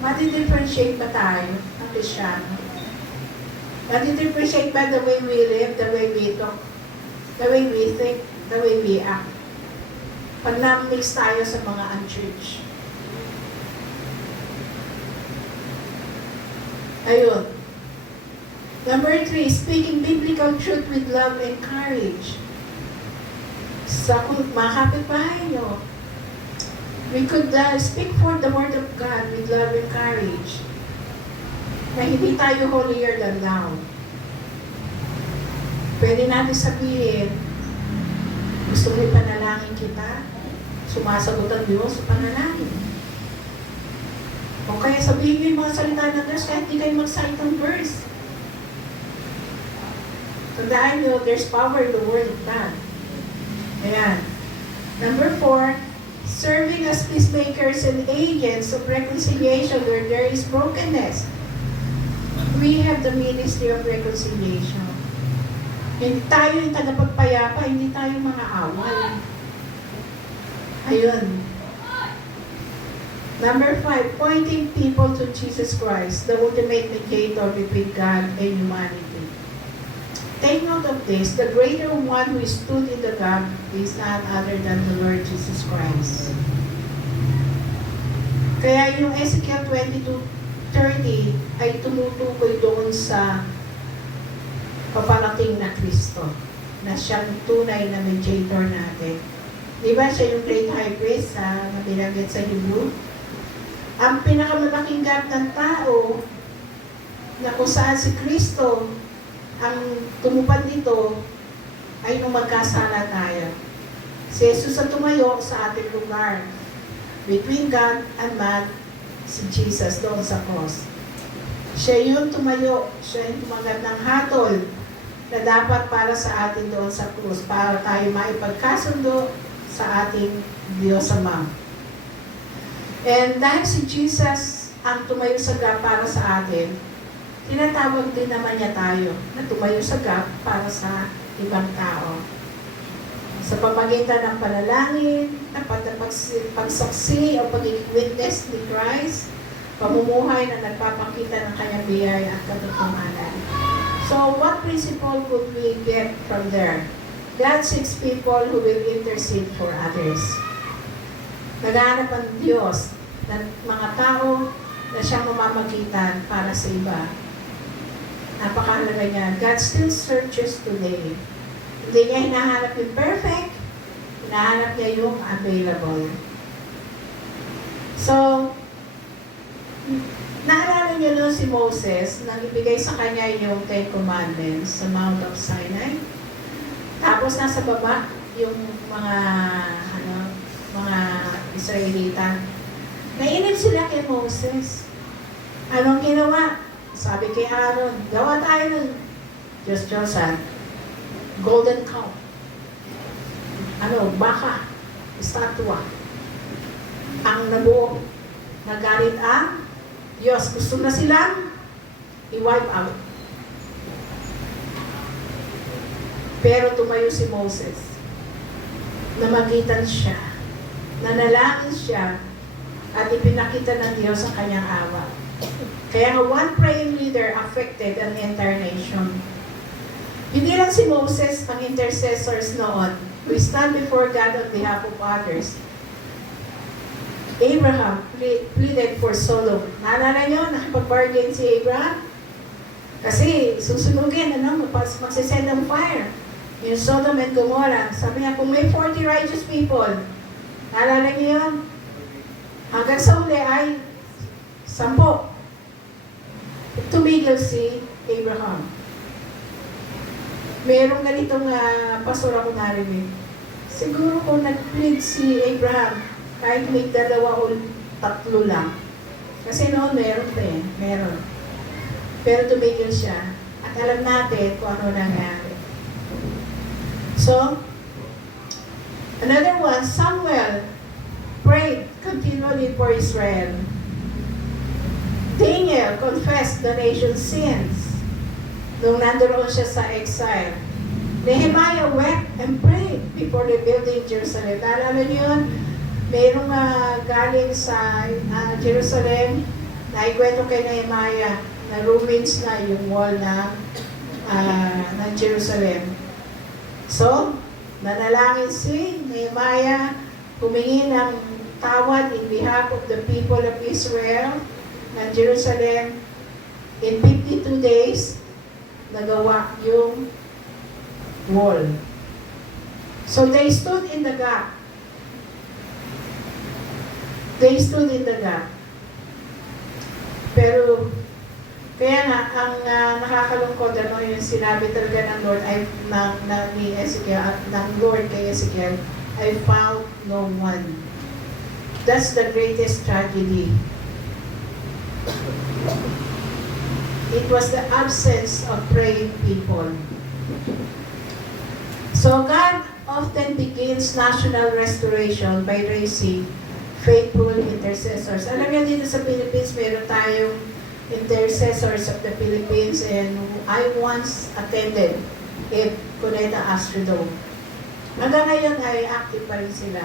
madi-differentiate ba tayo ang Kristiyano? Madi-differentiate ba the way we live, the way we talk, the way we think, the way we act? Pag na-mix tayo sa mga unchurch. Ayun. Number 3, speaking biblical truth with love and courage. Sa mga kapitbahay nyo, we could speak for the word of God with love and courage. Na hindi tayo holier than thou. Pwede natin sabihin, gusto mo ipanalangin kita, sumasagot ang Diyos sa panalangin. O kaya sabihin nyo yung mga salita ng Diyos kahit hindi kayo mag-cite ng verse. Tandaan nyo, there's power in the Word of God. Ayan. Number 4, serving as peacemakers and agents of reconciliation where there is brokenness. We have the ministry of reconciliation. Hindi tayo yung tagapagpayapa, hindi tayo mga away. Ayun. Number 5, pointing people to Jesus Christ, the ultimate mediator between God and humanity. Take note of this, the greater one who stood in the gap is none other than the Lord Jesus Christ. Kaya yung Ezekiel 22:30 ay tumutukoy doon sa paparating na Kristo, na siyang tunay na mediator natin. Di ba siya yung great high priest na binanggit sa Hebrew? Ang pinakamalaking gap ng tao na kung saan si Kristo ang tumupad dito ay nung magkasala tayo. Si Jesus ang tumayo sa ating lugar. Between God and man, si Jesus doon sa cross. Siya yung tumayo, siya yung tumagat ng hatol na dapat para sa atin doon sa cross para tayo maipagkasundo sa ating Diyos Ama. And dahil si Jesus ang tumayo sa gap para sa atin, tinatawag din naman niya tayo na tumayo sa gap para sa ibang tao. Sa pamagitan ng panalangin, pagsaksi o pagiging witness ni Christ, pamumuhay na nagpapakita ng kanyang biyaya at katotohanan. So, what principle could we get from there? God seeks people who will intercede for others. Naghahanap ang Diyos ng mga tao na siyang mamamagitan para sa iba. Napakahalaga niya. God still searches today. Hindi niya hinahanap yung perfect, hinahanap niya yung available. So, naalala niyo no si Moses nang ibigay sa kanya yung 10 Commandments sa Mount of Sinai. Tapos nasa baba yung mga Israelita. Nainip sila kay Moses. Anong ginawa? Sabi kay Aaron, gawa tayo ng Diyos-Diyosan, golden cow. Baka, estatwa. Ang nabuo, nagalit ang Diyos. Gusto na silang i-wipe out. Pero tumayo si Moses. Namagitan siya. Nanalangin siya at ipinakita ng Diyos ang kanyang awa. Kaya one praying leader affected an entire nation. Hindi lang si Moses ang intercessors noon who stand before God on behalf of others. Abraham pleaded for Sodom. Naalala nyo, nakipag-bargain si Abraham? Kasi susunugin, magsisend ng fire. Yung Sodom and Gomorrah, sabi niya, kung may 40 righteous people, naalala nyo yun? Hanggang sa uli ay 10. Tumigil si Abraham. Merong ganitong pastor ako narinig. Siguro kung nag-plead si Abraham, kahit may 2 o 3 lang. Kasi noon meron. Pero tumigil siya. At alam natin kung ano nangyari. So, another one, Samuel prayed continually for Israel. Daniel confessed the nation's sins nung nandoon siya sa exile. Nehemiah wept and prayed before rebuilding Jerusalem. Naalala niyo yun? Mayroong galing sa Jerusalem na ikwento kay Nehemiah na ruins na yung wall ng Jerusalem. So, nanalangin si Nehemiah, humingi ng tawad in behalf of the people of Israel ng Jerusalem. In 52 days, nagawa yung wall. So they stood in the gap. They stood in the gap. Pero, kaya nga, ang nakakalungkod, yung sinabi talaga ng Lord, ni Ezekiel, ng Lord kay Ezekiel, I found no one. That's the greatest tragedy. It was the absence of praying people. So God often begins national restoration by raising faithful intercessors. Alam niyo dito sa Philippines, meron tayong intercessors of the Philippines, and I once attended it, Cuneta Astrodome. Hanggang ngayon ay active pa rin sila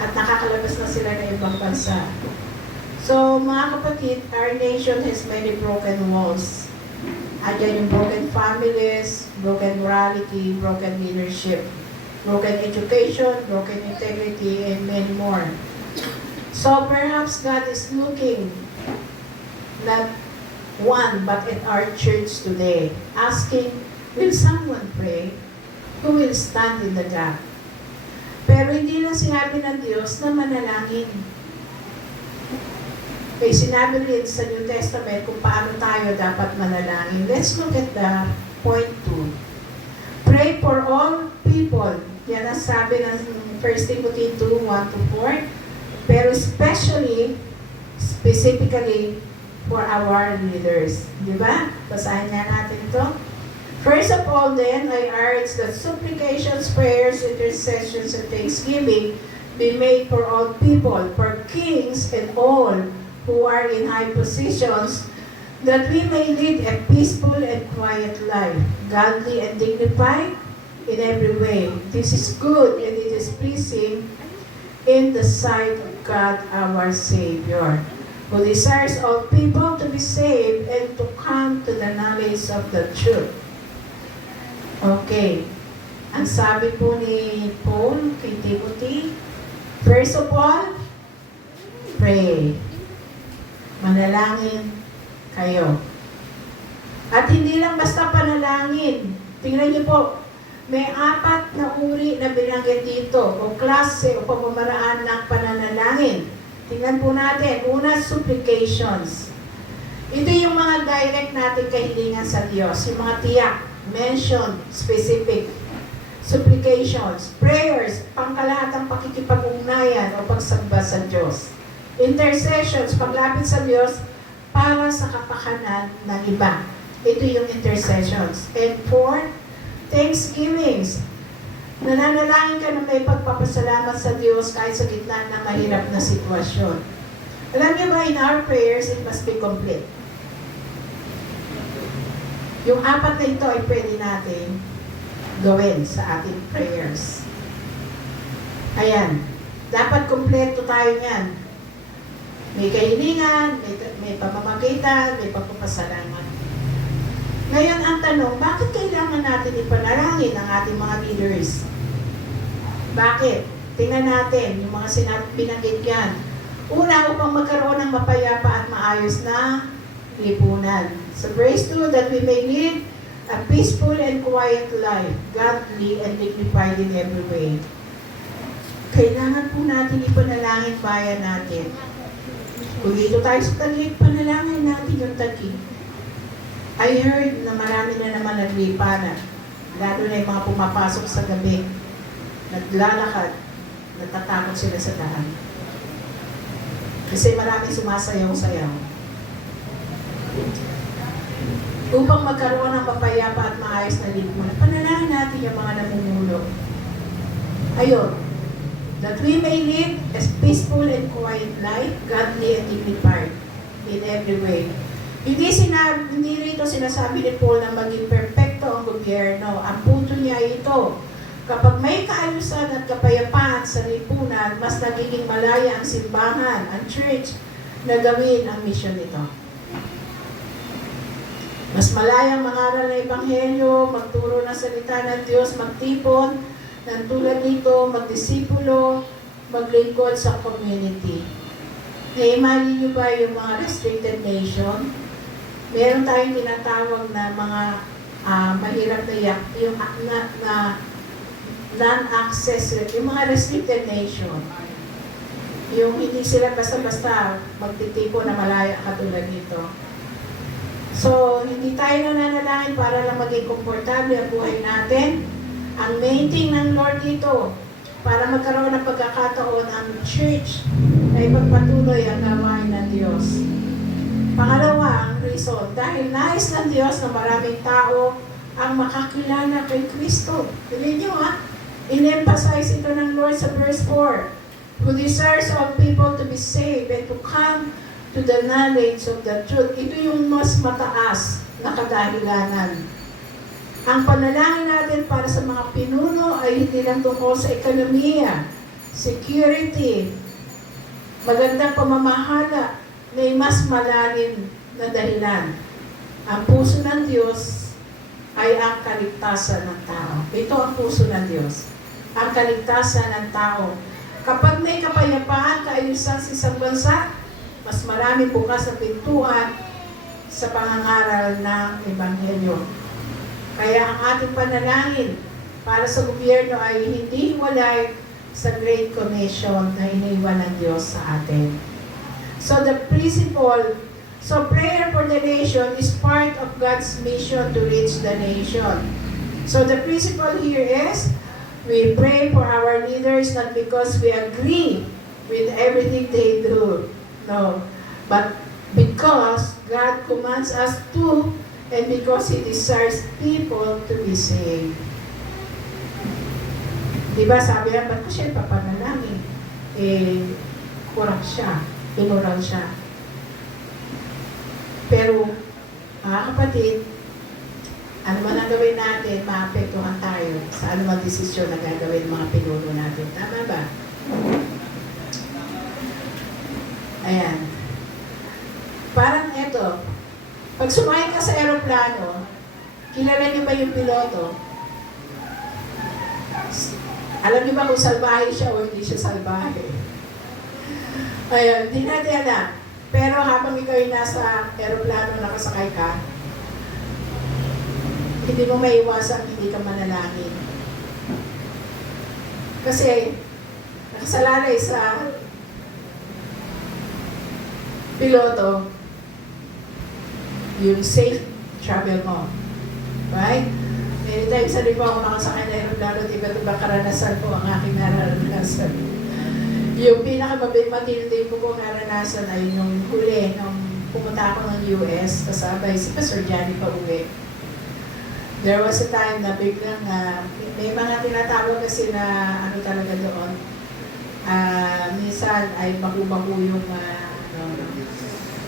at nakakalabas na sila ng ibang bansa. So mga kapatid, our nation has many broken walls. Andiyan yung broken families, broken morality, broken leadership, broken education, broken integrity, and many more. So perhaps God is looking not one but at our church today, asking, will someone pray? Who will stand in the gap? Pero hindi lang sinabi ng Diyos na manalangin. May sinabi rin sa New Testament kung paano tayo dapat manalangin. Let's look at the point 2. Pray for all people. Yan ang sabi ng 1 Timothy 2, 1-4. Pero specifically for our leaders. Di ba? Basahin nga natin ito. First of all then, I urge that supplications, prayers, intercessions, and thanksgiving be made for all people, for kings and all who are in high positions, that we may lead a peaceful and quiet life, godly and dignified in every way. This is good and it is pleasing in the sight of God our Savior, who desires all people to be saved and to come to the knowledge of the truth. Okay. Ang sabi po ni Paul kay Timothy, first of all, pray. Manalangin kayo. At hindi lang basta panalangin. Tingnan niyo po, may 4 na uri na binanggit dito, o klase o pamamaraan ng pananalangin. Tingnan po natin. Una, supplications. Ito yung mga direct natin kahilingan sa Diyos. Yung mga tiyak, mention, specific. Supplications. Prayers, pangkalahatang pakikipag-ugnayan o pagsamba sa Diyos. Intercessions, paglapit sa Diyos para sa kapakanan ng iba. Ito yung intercessions. And 4, thanksgivings. Nananalangin ka na may pagpapasalamat sa Diyos kahit sa gitna ng mahirap na sitwasyon. Alam niyo ba, in our prayers, it must be complete. Yung 4 na ito ay pwede natin gawin sa ating prayers. Ayan. Dapat kompleto tayo niyan. May kahilingan, may pamamagitan, may pagpapasalamat. Ngayon ang tanong, bakit kailangan natin ipanalangin ang ating mga leaders? Bakit? Tingnan natin yung mga binanggit yan. Una, upang magkaroon ng mapayapa at maayos na lipunan. So verse 2, that we may lead a peaceful and quiet life, godly and dignified in every way. Kailangan po natin ipanalangin bayan natin. Kung dito tayo sa Taguig, panalangin natin yung Taguig. I heard na marami na naman naglipa na. Lalo na yung mga pumapasok sa gabi. Naglalakad. Natatakot sila sa daan. Kasi marami sumasayaw-sayaw. Upang magkaroon ng papayapa at maayos na lipunan, panalangin natin yung mga namumulo. Ayun. That we may live a peaceful and quiet life, godly and dignified in every way. Hindi rito sinasabi ni Paul na maging perfecto ang gobyerno. Ang punto niya ito, kapag may kaayusan at kapayapaan sa lipunan, mas nagiging malaya ang simbahan, ang church, na gawin ang misyon nito. Mas malayang mangaral ng Ebanghelyo, magturo ng salita ng Diyos, magtipon, ng tulad nito, magdisipulo, maglingkod sa community. Na-imagine niyo ba yung mga restricted nation? Meron tayong tinatawag na mga mahirap na yung non-access, yung mga restricted nation. Yung hindi sila basta-basta magtitipo na malaya katulad nito. So, hindi tayo nananalangin para lang maging komportable ang buhay natin. Ang main thing ng Lord dito, para magkaroon ng pagkakataon ang church ay pagpatuloy ang gawain ng Diyos. Pangalawa, ang reason, dahil nais ng Diyos na maraming tao ang makakilala kay Kristo. Tingnan nyo in-emphasize ito ng Lord sa verse 4, who desires all people to be saved and to come to the knowledge of the truth. Ito yung mas mataas na kadahilanan. Ang panalangin natin para sa mga pinuno ay hindi lang tungkol sa ekonomiya, security, magandang pamamahala, may mas malalim na dahilan. Ang puso ng Diyos ay ang kaligtasan ng tao. Ito ang puso ng Diyos. Ang kaligtasan ng tao. Kapag may kapayapaan, kaayusan sa isang bansa, mas marami bukas sa pintuan sa pangangaral ng Ebanghelyo. Kaya ang ating panalangin para sa gobyerno ay hindi hiwalay sa Great Commission na iniwan ng Diyos sa atin. So prayer for the nation is part of God's mission to reach the nation. So the principle here is, we pray for our leaders not because we agree with everything they do, no, but because God commands us to, and because He desires people to be saved. Diba sabi niya, ba't ko siya ipapanalangin? Kurang siya, immoral siya. Pero, mga kapatid, ano man ang gawin natin, maapektuhan tayo sa anumang desisyon na gagawin ng mga pinuno natin. Tama ba? Ayan. Parang eto, pag sumakay ka sa aeroplano, kilala niyo ba yung piloto? Alam niyo ba kung salbahe siya o hindi siya salbahe? Ayan, hindi natin alam. Pero habang ikaw ay nasa aeroplano, nakasakay ka, hindi mo maiwasan hindi ka manalangin. Kasi nakasalalay sa piloto yung safe travel mo. Right? Many times sa rin po ako nakasakay na aeroplano, iba-ibang karanasan po ang aking naranasan. Yung pinakamatindi po kong naranasan ay yung huli, nung pumunta ako ng US, kasabay si Pastor Johnny pa uwi. There was a time na biglang, may mga tinatawag kasi na ano talaga doon, minsan ay baku-baku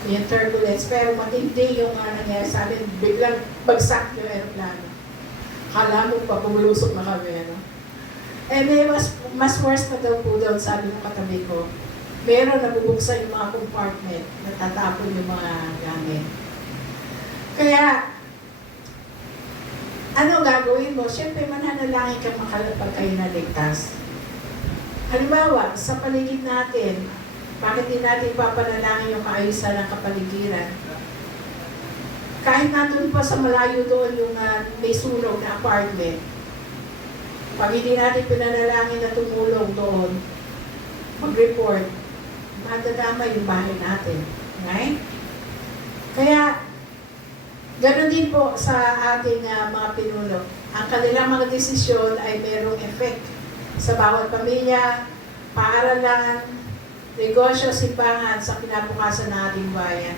yung turbulence, pero matindi yung nangyari sa amin, biglang bagsak yung aeroplano. Kala mo pa, bumulusok na kami, Eh, may mas worse pa daw po doon, sabi ng katabi ko. Meron nabubuksan yung mga compartment, natatapon yung mga gamit. Kaya, ano gagawin mo? Siyempre, mananalangin ka makalapag kayo na ligtas. Halimbawa, sa paligid natin, bakit din natin papanalangin yung kaayusan ng kapaligiran? Kahit nandun pa sa malayo doon yung may sunog na apartment, pag hindi natin pinanalangin na tumulong doon, mag-report, madadama yung bahay natin. Right? Kaya, ganoon din po sa ating mga pinuno. Ang kanilang mga desisyon ay merong effect sa bawat pamilya, paaralan, negosyo, simbahan, sa kinabukasan ng ating bayan.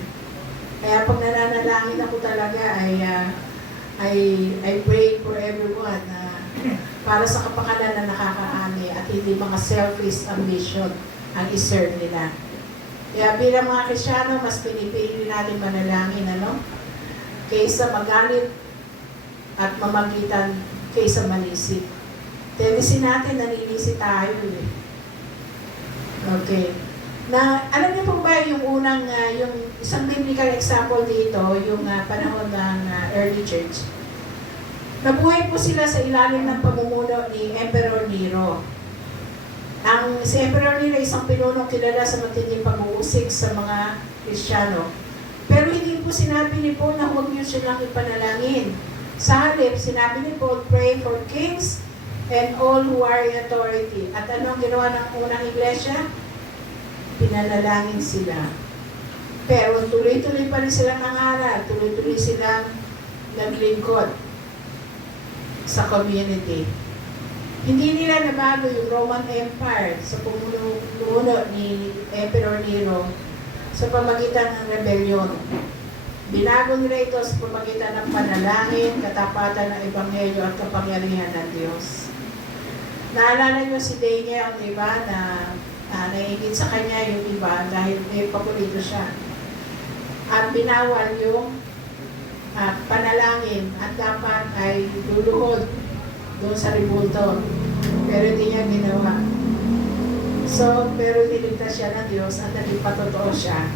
Kaya pag nananalangin ako talaga I pray for everyone para sa kapakanan na nakakaani at hindi mga selfish ambition ang iserve nila. Kaya bilang mga Kristyano, mas pinipili natin manalangin, kaysa magalit at mamagitan kaysa manisip. Tendency natin, naninisi tayo eh. Okay. Alam niyo po ba yung unang, yung isang biblical example dito, yung panahon ng early church? Nabuhay po sila sa ilalim ng pamumuno ni Emperor Nero. Si Emperor Nero isang pinunong kilala sa matinding pag-uusig sa mga Kristiyano. Pero hindi po sinabi ni Paul na huwag niyo silang ipanalangin. Sa halip, sinabi ni Paul, pray for kings and all who are in authority. At anong ginawa ng unang iglesia? Pinanalangin sila. Pero tuloy-tuloy pa rin silang nangaral, tuloy-tuloy silang naglingkod sa community. Hindi nila nabago yung Roman Empire sa pumuno ni Emperor Nero sa pamagitan ng rebellion. Binago nila ito sa pamagitan ng panalangin, katapatan ng Ebanghelyo at kapangyarihan ng Diyos. Naalala niyo si Daniel, di ba, na naiingit sa kanya yung iba dahil may paborito siya. At binawal yung panalangin at dapat ay luluhod doon sa ribulto. Pero hindi niya ginawa. So, pero niligtas siya ng Diyos at naging patotoo siya.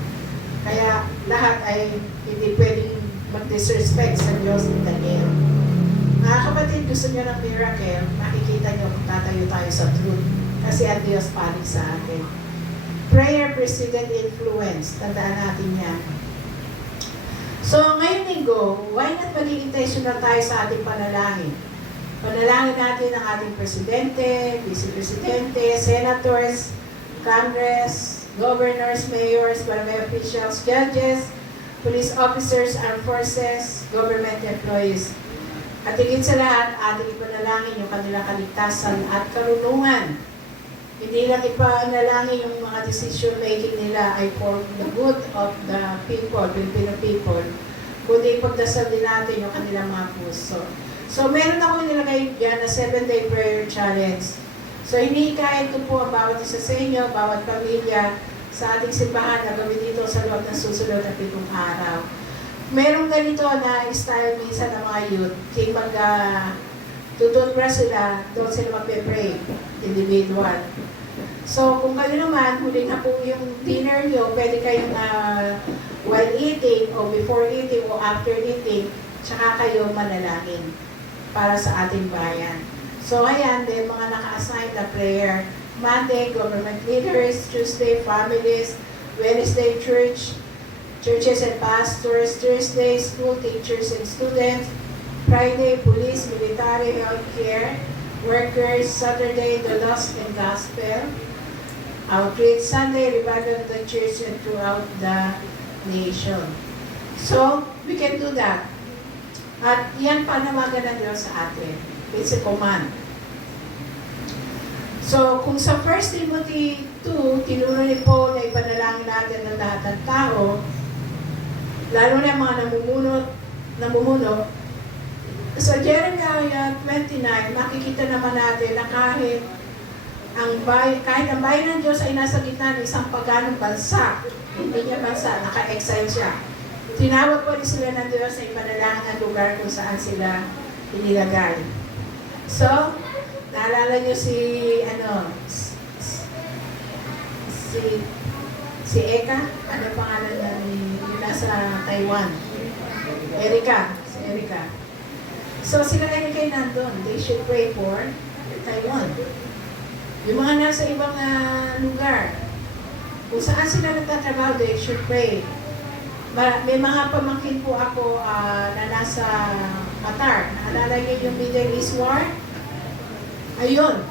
Kaya lahat ay hindi pwedeng mag-disrespect sa Diyos ni Daniel. Mga kapatid, gusto niyo ng miracle, makikita niyo kung tatayo tayo sa truth. Kasi ang Diyos paling sa atin. Prayer preceded influence. Tandaan natin yan. So, ngayong linggo, why not maging intentional tayo sa ating panalangin? Panalangin natin ang ating presidente, vice-presidente, senators, Congress, governors, mayors, barangay officials, judges, police officers, armed forces, government employees. At higit sa lahat, ating ipanalangin yung kanilang kaligtasan at karunungan. Hindi lang ipanalangin yung mga decision making nila ay for the good of the people, Filipino people, kundi ipagdasal din natin yung kanilang mga puso. So meron ako nilagay dyan na 7-day prayer challenge. So hinihikain ko po ang bawat isa sa inyo, bawat pamilya sa ating simbahan na gawin dito sa loob ng susunod na 7 araw. Merong ganito na style minsan ng mga youth, kung tututbrush sila, doon sila magpe-pray, individual. So kung kayo naman, huli na po yung dinner nyo, pwede kayong while eating o before eating o after eating, tsaka kayo manalangin para sa ating bayan. So ayan, may mga naka-assign na prayer. Monday, government leaders. Tuesday, families. Wednesday, churches and pastors. Thursday, school teachers and students. Friday, police, military, healthcare, workers. Saturday, the lost and gospel. Outreach. Sunday, revival of the church and throughout the nation. So, we can do that. At yan panawagan ng Diyos sa atin. It's a command. So, kung sa 1 Timothy 2, tinuro ni Paul na ipanalangin natin ng lahat ng tao, lalo na mga namumuno, sa Jeremiah 29, makikita naman natin na kahit ang bayan ng Diyos ay nasa gitna ng isang paganong bansa, hindi niya bansa, naka-exile siya. Tinawag po rin sila ng Diyos na ipanalangin ang lugar kung saan sila inilagay. So, naalala niyo si Eka? Ano pangalan niya? Yung nasa Taiwan. Si Erika. So, sila ay nandun. They should pray for Taiwan. Yung mga nasa ibang lugar, kung saan sila nagtatrabaho, they should pray. May mga pamangkin po ako na nasa Qatar. Naalala niyo yung Middle East War? Ayun.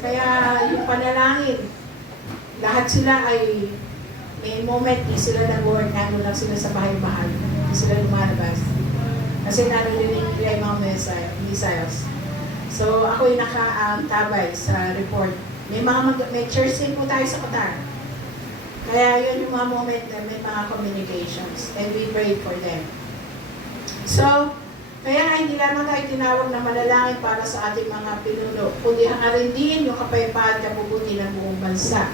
Kaya yung panalangin, lahat sila ay may moment, di sila nag-work, nandun lang sila sa bahay-bahay. Di sila lumalabas. Kasi narinig nila yung mga missiles. So ako'y nakatabay sa report. May church din po tayo sa Qatar. Kaya yun yung mga moment na may mga communications. And we pray for them. So, kaya hindi lamang tayo tinawag na manalangin para sa ating mga pinuno, kundi hangarin din yung kapayapaan at kabubuti ng buong bansa.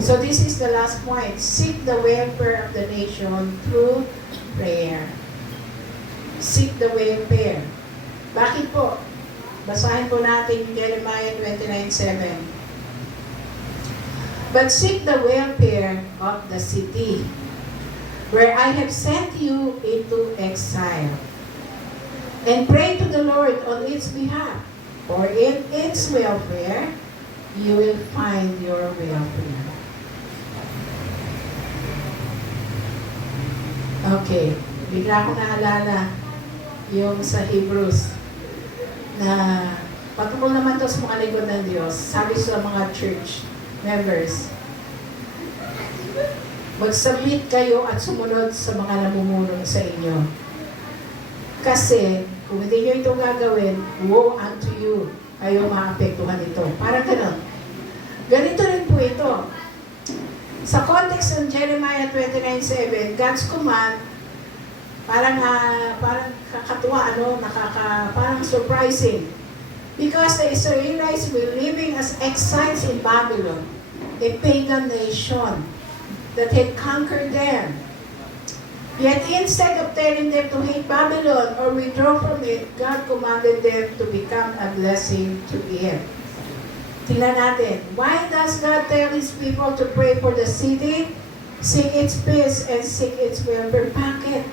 So this is the last point. Seek the welfare of the nation through prayer. Seek the welfare. Bakit po? Basahin po natin Jeremiah 29:7. But seek the welfare of the city, where I have sent you into exile. And pray to the Lord on its behalf, for in its welfare, you will find your welfare. Okay, bigla ko naalala yung sa Hebrews na patungkol naman to sa mga lingkod ng Diyos. Sabi sa mga church members, mag-submit kayo at sumunod sa mga namumuno sa inyo. Kasi, kung hindi nyo ito gagawin, woe unto you, kayo maapektuhan ito. Parang gano'n. Ganito rin po ito. Sa context ng Jeremiah 29:7, God's command Parang kakatuwa, parang surprising. Because the Israelites were living as exiles in Babylon, a pagan nation that had conquered them. Yet instead of telling them to hate Babylon or withdraw from it, God commanded them to become a blessing to Him. Tingnan natin, why does God tell His people to pray for the city, seek its peace, and seek its welfare? Bakit?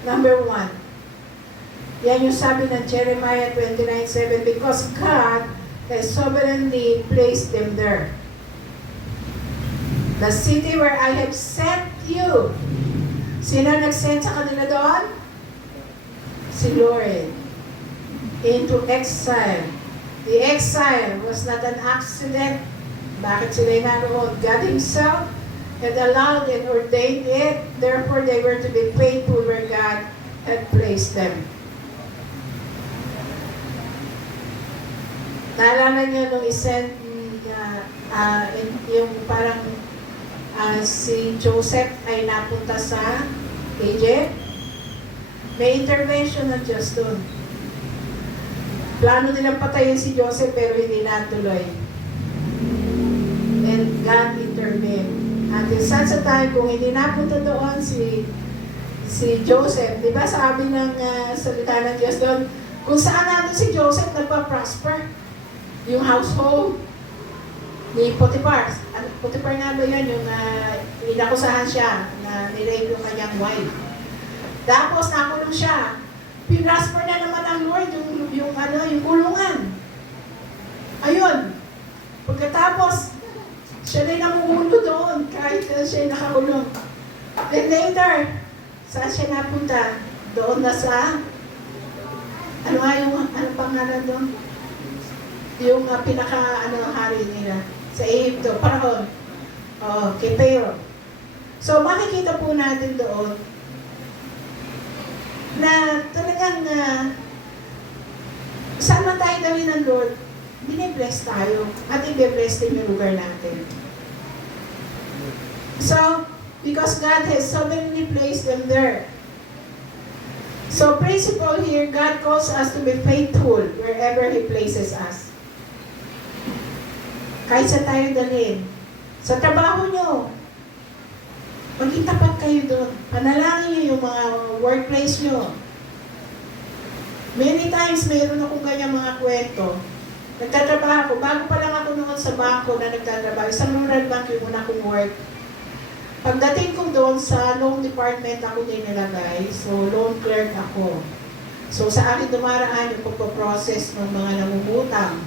Number 1, yan yung sabi ng Jeremiah 29:7, because God has sovereignly placed them there. The city where I have sent you. Sino nag-send sa kanila doon? Si Lord. Into exile. The exile was not an accident. Bakit sila naroon? God Himself had allowed and ordained it. Therefore, they were to be faithful where God had placed them. Naalala niyo nung isend yung parang si Joseph ay napunta sa Egypt? May intervention ng Diyos doon. Plano nilang patayin si Joseph pero hindi natuloy. And God intervened. Until such a time, kung hindi napunta doon si Joseph, di ba sabi ng salita ng Diyos doon, kung saan natin si Joseph nagpa-prosper? Yung household ni Potiphar. Potiphar nga ba yun? Yung inakusahan siya na nirape yung kanyang wife. Tapos nakulong siya. Pinrosper na naman ang Lord yung kulungan. Ayun. Pagkatapos, siya na namumulo doon kahit siya nakakulong. Then later, saan siya napunta? Doon na sa ano pangalan doon? Yung hari nila sa Egypto, Paraon, kay Pharaoh. So makikita po natin doon na talagang saan man tayo dali ng Lord, binibless tayo at i-bless din yung lugar natin. So, because God has sovereignly placed them there. So principle here, God calls us to be faithful wherever He places us. Kahit sa tayo dalhin. Sa trabaho nyo, maging tapat kayo doon. Panalangin nyo yung mga workplace nyo. Many times, mayroon akong ganyan mga kwento. Nagtatrabaho ako. Bago pa lang ako noon sa bangko na nagtatrabaho, isang rural bank yung una kong work. Pagdating ko doon sa loan department ako din nilagay. So, loan clerk ako. So, sa akin dumaraan yung pagpaprocess ng mga namumutang.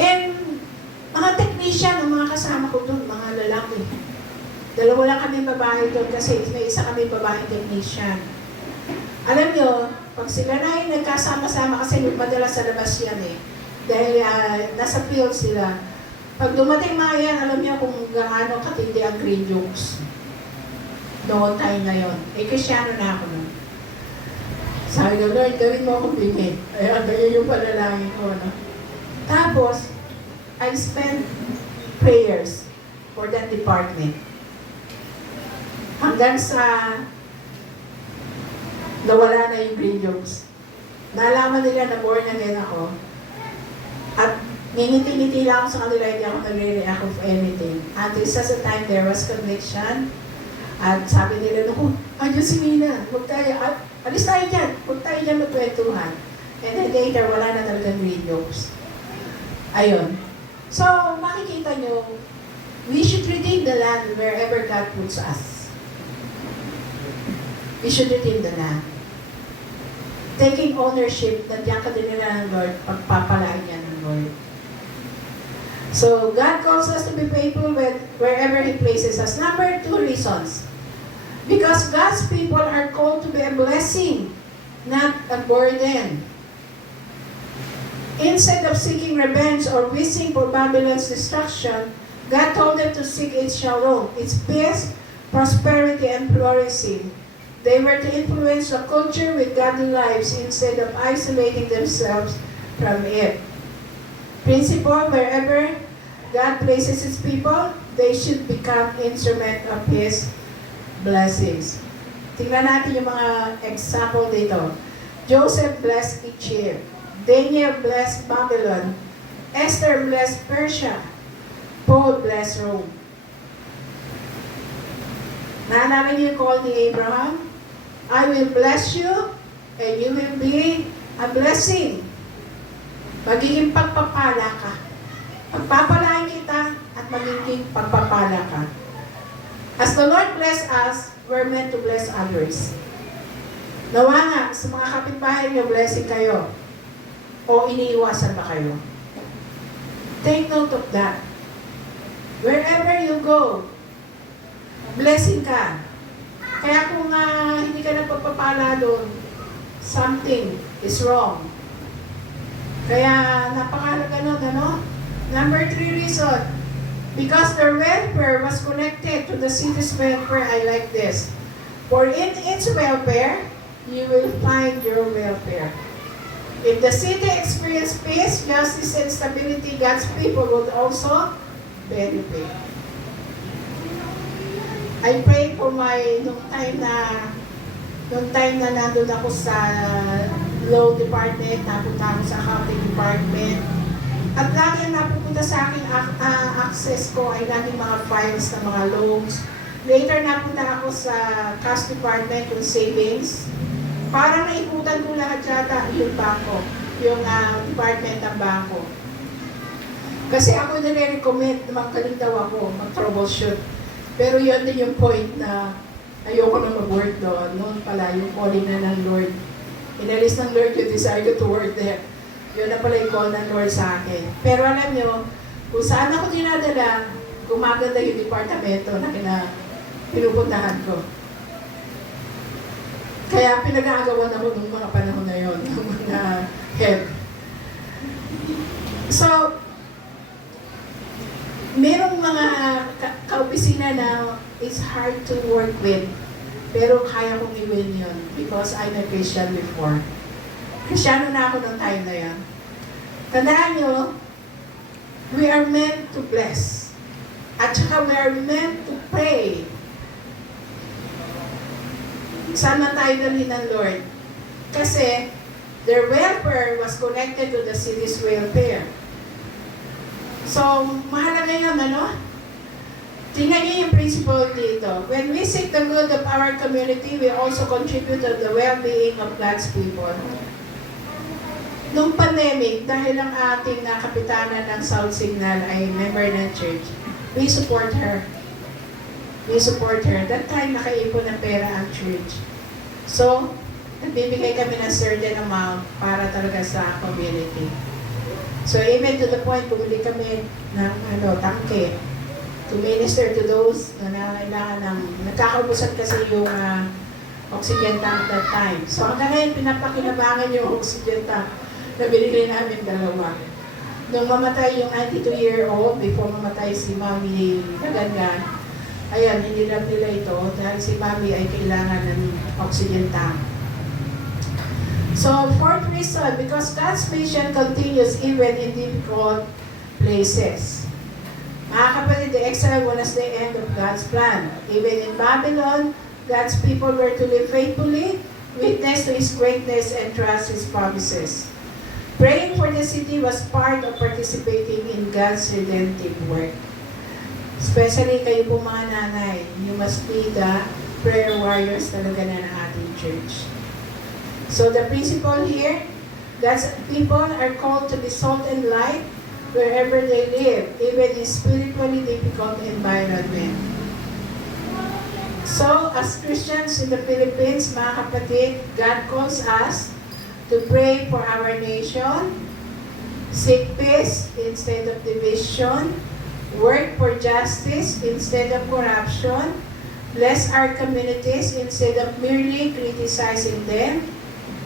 And mga technician, ang mga kasama ko doon, mga lalaki. Dalawa lang kami babae doon kasi may isa kami babae technician. Alam nyo, pag sila na yung nagkasama-sama kasi madalas sa labas yan eh. Dahil nasa field sila. Pag dumating mga yan, alam nyo kung gaano katindi ang green jokes. Noon tayo ngayon. Kristyano na ako nun. Sabi ko, Lord, gawin mo akong bigay. Ayan, ganyan yung panalangin ko. No? Tapos, I spent prayers for that department. Hanggang sa nawala na yung green jokes. Nalaman nila na born again ako. At ngingiti-ngiti lang ako sa kanila, hindi ako nagre-react of anything. Until sa time there was conviction. At sabi nila, naku, andyan si Mina. Alis tayo dyan. Huwag tayo dyan magkwentuhan. And then later, wala na talagang green jokes. Ayun. So, makikita nyo, we should redeem the land wherever God puts us. We should redeem the land. Taking ownership na diyan ka din nila ng Lord, pagpapalain niya ng Lord. So, God calls us to be faithful wherever He places us. Number 2 reasons. Because God's people are called to be a blessing, not a burden. Instead of seeking revenge or wishing for Babylon's destruction, God told them to seek its shalom, its peace, prosperity, and flourishing. They were to influence the culture with godly lives instead of isolating themselves from it. Principle, wherever God places His people, they should become instrument of His blessings. Tingnan natin yung mga example dito. Joseph blessed Egypt. Daniel blessed Babylon. Esther blessed Persia. Paul blessed Rome. Naalala niyo yung call ni Abraham? I will bless you and you will be a blessing. Magiging pagpapala ka. Pagpapalain kita at magiging pagpapala ka. As the Lord bless us, we're meant to bless others. Nawa nga, sa mga kapitbahay niyo, blessing kayo. O iniiwasan ba kayo? Take note of that. Wherever you go, blessing ka. Kaya kung hindi ka nagpapapala doon, something is wrong. Kaya napakahalaga nun, ano? Number 3 reason, because their welfare was connected to the city's welfare. I like this. For in its welfare, you will find your welfare. If the city experienced peace, justice, and stability, God's people would also benefit. I pray for nung time na nandun ako sa law department, napunta ako sa accounting department, at lagi ang napupunta sa aking access ko ay laging mga files ng mga loans. Later, napunta ako sa cash department, yung savings. Parang naikutan ko lahat yata yung bangko, yung department ng bangko. Kasi ako nire-recommend na magkaling daw ako, mag-troubleshoot. Pero yun din yung point na ayoko na mag-work doon. Noon pala, yung calling na ng Lord. Inalis ng Lord yung desire ko to work there. Yun na pala yung call ng Lord sa akin. Pero alam nyo, kung saan ako dinadala, gumaganda yung departamento na pinupuntahan ko. Kaya pinag-aagawan ako ng mga panahon na yun, ng mga head. So, merong mga kaopisina na it's hard to work with, pero kaya kong i-win yun because I'm a Christian before. Kristyano na ako noong time na yun. Tandaan nyo, we are meant to bless. At saka we are meant to pray. Saan man tayo dalhin ng Lord? Kasi their welfare was connected to the city's welfare. So, mahalaga yun, ano? Tingnan niyo yung principle dito. When we seek the good of our community, we also contribute to the well-being of God's people. Nung pandemic, dahil ang ating kapitana ng South Signal ay member ng church, we support her. We support her. That time, nakaipon ng pera ang church. So, nagbibigay kami ng certain amount para talaga sa community. So, even to the point, bumili kami ng tangke to minister to those na nangangailangan ng, nagkakaubusan kasi yung oxygen tank that time. So, hanggang ngayon, pinapakinabangan yung oxygen tank na binigay namin 2. Nung mamatay yung 92-year-old, before mamatay si Mami Nagangan, ayan, hinirap nila ito dahil si Mami ay kailangan ng oxygen tank. So, 4th reason, because God's mission continues even in difficult places. Mga kapatid, the exile was the end of God's plan. Even in Babylon, God's people were to live faithfully, witness to His greatness, and trust His promises. Praying for the city was part of participating in God's redemptive work. Especially kayo po mga nanay, you must be the prayer warriors talaga na ng ating church. So the principle here, God's people are called to be salt and light wherever they live, even in spiritually difficult environment. So, as Christians in the Philippines, mga kapatid, God calls us to pray for our nation, seek peace instead of division, work for justice instead of corruption, bless our communities instead of merely criticizing them,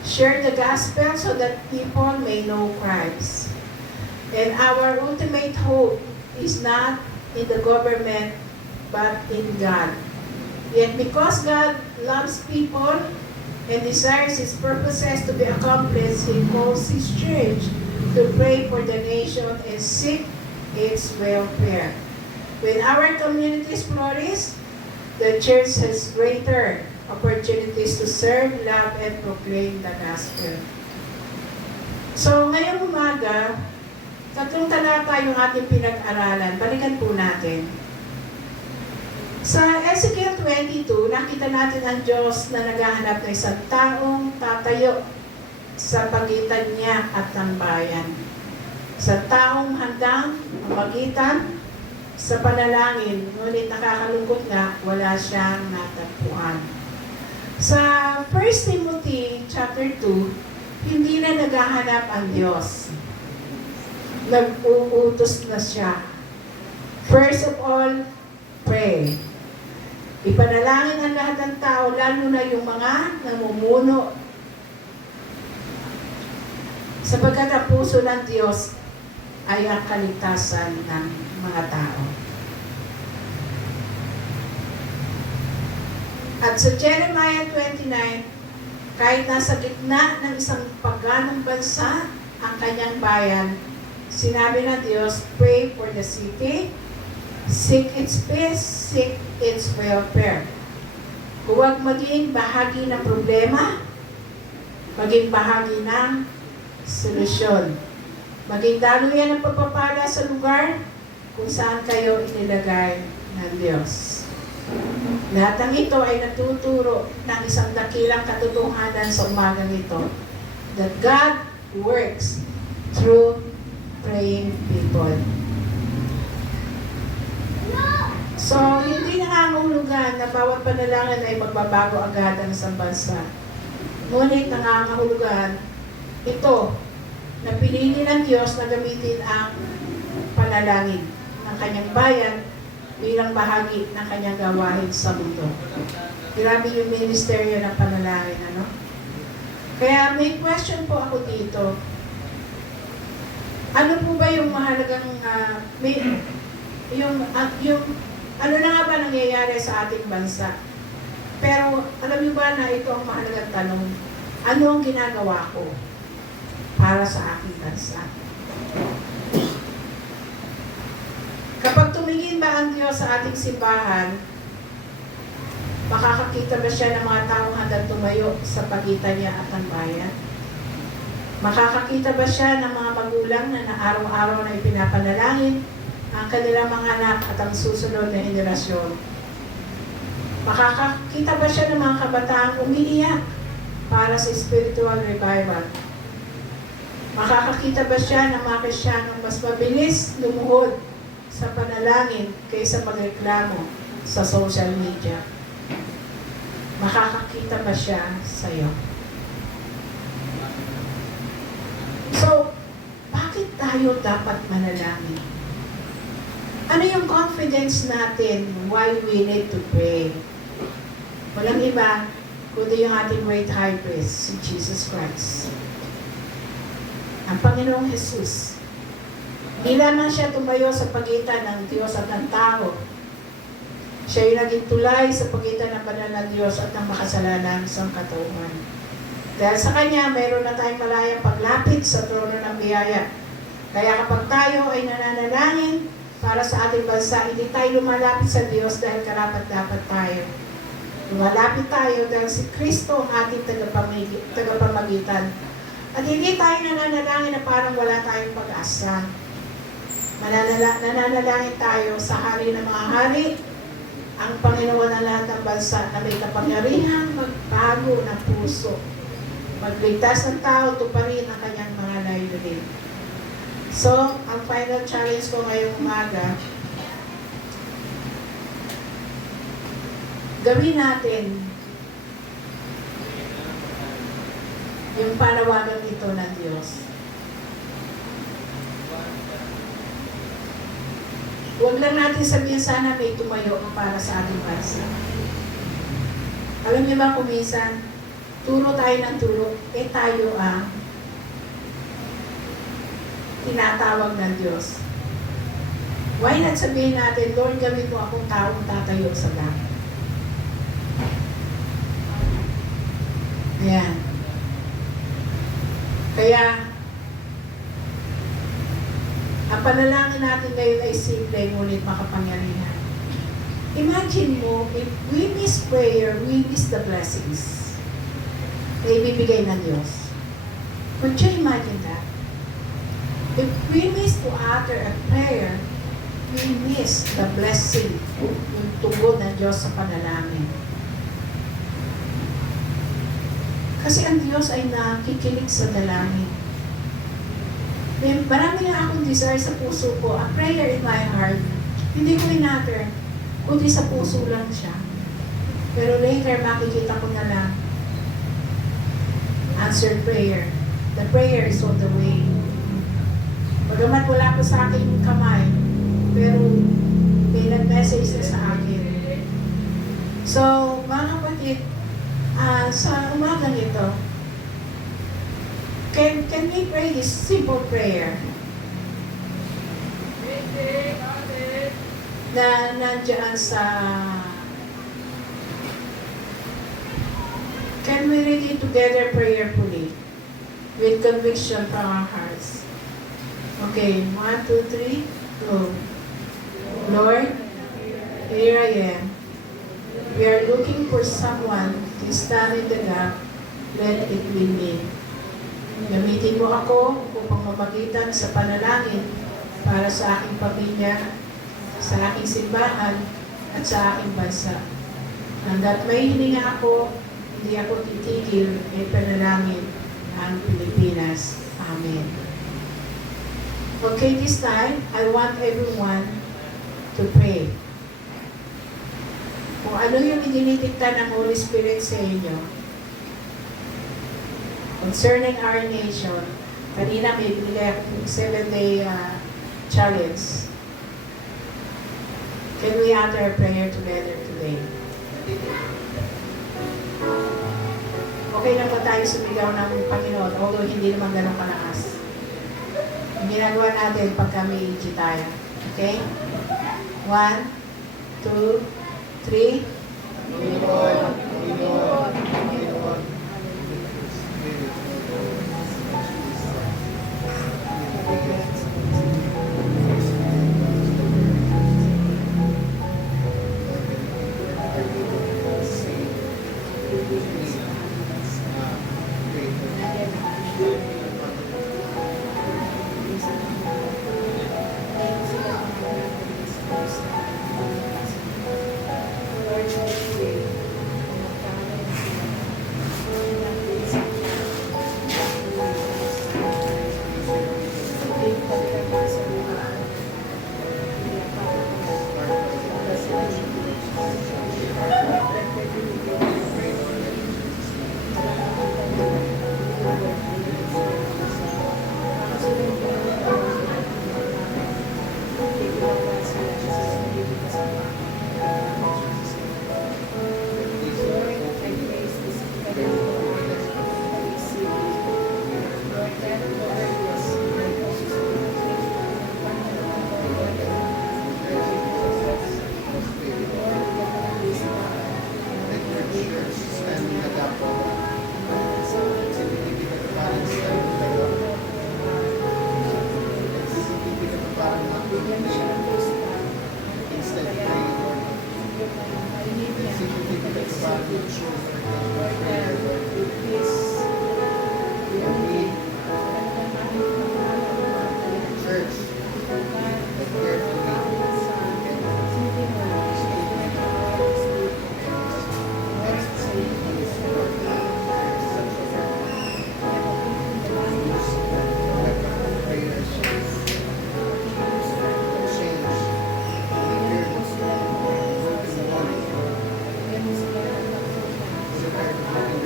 share the gospel so that people may know Christ. And our ultimate hope is not in the government, but in God. Yet because God loves people and desires His purposes to be accomplished, He calls His church to pray for the nation and seek its welfare. When our communities flourish, the church has greater opportunities to serve, love, and proclaim the gospel. So, ngayong umaga, 3 talata yung ating pinag-aralan. Balikan po natin. Sa Ezekiel 22, nakita natin ang Diyos na naghahanap ng isang taong tatayo sa pagitan niya at ng bayan. Sa taong handang magitan sa panalangin, ngunit nakakalungkot nga, wala siyang natagpuan. Sa 1 Timothy chapter 2, hindi na naghahanap ang Diyos. Nag-uutos na siya. First of all, pray. Ipanalangin ang lahat ng tao, lalo na yung mga namumuno. Sapagkat ang puso ng Diyos ay ang kaligtasan ng mga tao. At sa Jeremiah 29, kahit nasa gitna ng isang paganong bansa ang kanyang bayan, sinabi ng Diyos, pray for the city, seek its peace, seek its welfare. Huwag maging bahagi ng problema, maging bahagi ng solusyon. Maging daluyan ng pagpapala sa lugar kung saan kayo inilagay ng Diyos. Lahat ng ito ay natuturo ng isang dakilang katotohanan sa umagang ito, that God works through praying people. So, hindi nangangahulugan na bawat panalangin ay magbabago agad ang isang bansa. Ngunit nangangahulugan ito na pinili ng Diyos na gamitin ang panalangin ng kanyang bayan bilang bahagi ng kanyang gawain sa mundo. Grabe yung ministeryo ng panalangin, ano? Kaya may question po ako dito. Ano po ba yung mahalagang, ano na nga ba nangyayari sa ating bansa? Pero alam niyo ba na ito ang mahalagang tanong? Ano ang ginagawa ko para sa aking bansa? Kapag tumingin ba ang Diyos sa ating simbahan, makakakita ba siya ng mga taong handang tumayo sa pagitan niya at ang bayan? Makakakita ba siya ng mga magulang na araw-araw na ipinapanalangin ang kanilang mga anak at ang susunod na henerasyon? Makakakita ba siya ng mga kabataang umiiyak para sa spiritual revival? Makakakita ba siya ng mga Kristiyanong mas mabilis lumuhod sa panalangin kaysa magreklamo sa social media? Makakakita ba siya sa iyo? So, bakit tayo dapat manalangin? Ano yung confidence natin why we need to pray? Walang iba kundi yung ating great high priest, si Jesus Christ. Ang Panginoong Jesus. Hindi lamang siya tumayo sa pagitan ng Diyos at ng tao. Siya yung naging tulay sa pagitan ng banal ng Diyos at ng makasalanan sa katauhan. Dahil sa Kanya, mayroon na tayong malayang paglapit sa trono ng biyaya. Kaya kapag tayo ay nananalangin para sa ating bansa, hindi tayo lumalapit sa Diyos dahil karapat-dapat tayo. Lumalapit tayo dahil si Kristo ang ating tagapamagitan. At hindi tayo nananalangin na parang wala tayong pag-asa. Nananalangin tayo sa Hari ng mga hari, ang Panginoon ng lahat ng bansa na may kapangyarihan magbago ng puso, magligtas ng tao, tuparin ang kanyang mga layunin. So, ang final challenge ko ngayong umaga, gawin natin yung panawagan ito ng Diyos. Huwag lang natin sabihin sana may tumayo para sa ating bansa. Alam niyo ba kung minsan, turo tayo ng turo, tayo ang tinatawag ng Diyos. Why not sabihin natin, Lord, gawin mo akong taong tatayo sa langit. Ayan. Kaya, ang panalangin natin ngayon ay simple, ngunit makapangyarihan. Imagine mo, if we miss prayer, we miss the blessings na ibibigay ng Diyos. Could you imagine that? If we miss to utter a prayer, we miss the blessing, yung tugon ng Diyos sa panalangin. Kasi ang Diyos ay nakikinig sa dalangin. Marami nga akong desire sa puso ko, a prayer in my heart. Hindi ko in-utter, kundi sa puso lang siya. Pero later, makikita ko na lang, answered prayer. The prayer is on the way. Bagamat wala ko sa aking kamay, pero may nag-message na sa akin. So, mga kapatid, sa umagang ito, can we pray this simple prayer? Na nandiyan sa... Can we read it together prayerfully? With conviction from our hearts. Okay, 1, 2, 3, go. Lord, here I am. We are looking for someone to stand in the gap. Let it be me. Gamitin mo ako upang mamagitan sa panalangin para sa aking pamilya, sa aking simbahan, at sa aking bansa. Hanggat may hininga ako, hindi ako titigil ay panalangin ang Pilipinas. Amen. Okay, this time, I want everyone to pray. Kung ano yung idinitikta ng Holy Spirit sa inyo concerning our nation, kanina may binigay akong 7-day challenge. Can we utter a prayer together today? Okay lang ba tayo sumigaw ng Panginoon, although hindi naman ganun kalakas. Ang ginagawa natin pagka may EG tayo. Okay? 1, 2, 3. Panginoon, Panginoon, Panginoon. Thank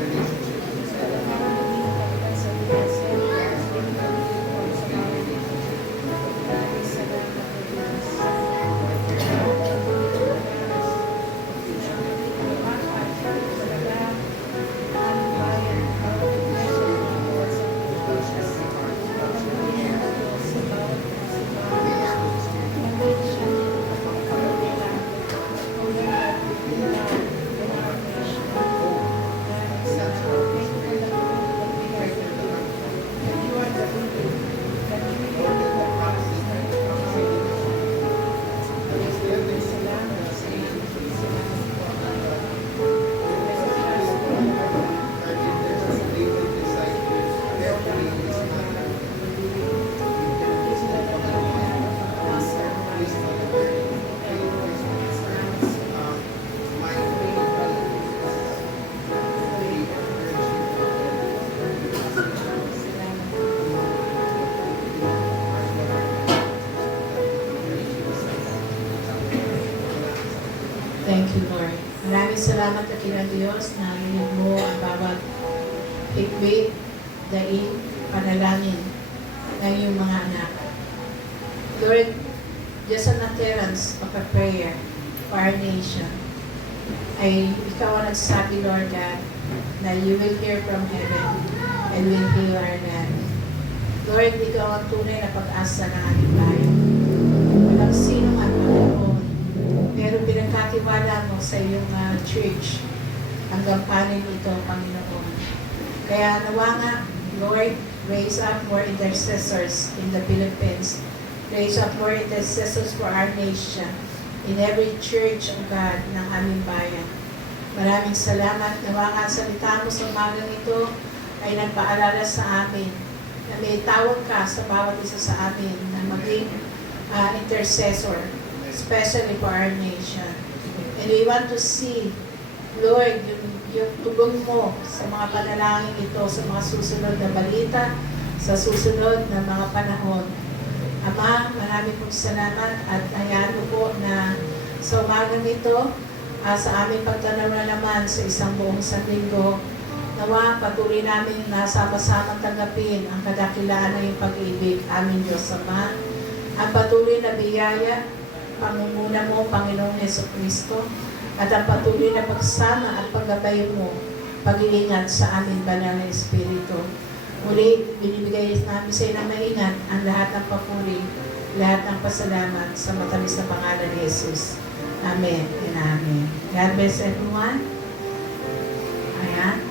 you. Thank you, Lord. Maraming salamat na kina Diyos na nilid mo ang bawat hikbi, daing, panalangin ng iyong mga anak. Lord, just an utterance of a prayer for our nation. Ay ikaw ang nagsabi, Lord God, na you will hear from heaven and will heal our land. Lord, ikaw ang tunay na pag-asa ng ating bayan. Walang sino man Panginoon, pero pinagkatiwala mo sa iyong church ang gampanin ito, Panginoon. Kaya nawa nga, Lord, raise up more intercessors in the Philippines. Raise up more intercessors for our nation in every church, O God, ng aming bayan. Maraming salamat. Nawa nga salita mo sa umagang ito ay nagpaalala sa amin na may tawag ka sa bawat isa sa amin na maging intercessor, especially for our nation. And we want to see, Lord, yung tugon mo sa mga panalangin ito, sa mga susunod na balita, sa susunod na mga panahon. Ama, marami pong salamat at hayaan mo po na sa umagang ito, sa aming pagtanaw na naman sa isang buong sanlinggo, nawa patuloy namin na sama-samang tanggapin ang kadakilaan ng iyong pag-ibig, aming Diyos Ama. Ang patuloy na biyaya, pangunguna mo, Panginoong Jesucristo, at ang patuloy na pagsama at paggabay mo, pag-iingat sa aming banal na Espiritu. Muli, binibigay namin sa iyo ng maingat ang lahat ng papuri, lahat ng pasalamat sa matamis na pangalan ni Jesus. Amen and amen. God bless everyone. Ayan.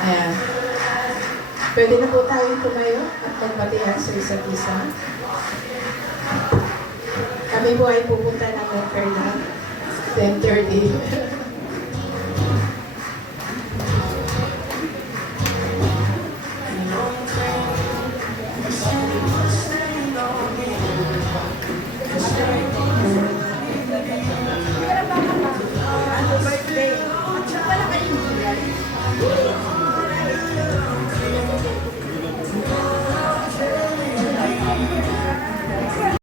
Ayan. Pwede na po tayong tumayo at magbatihan sa isa't isa. Kami po ay pupunta ng Fairland 10:30.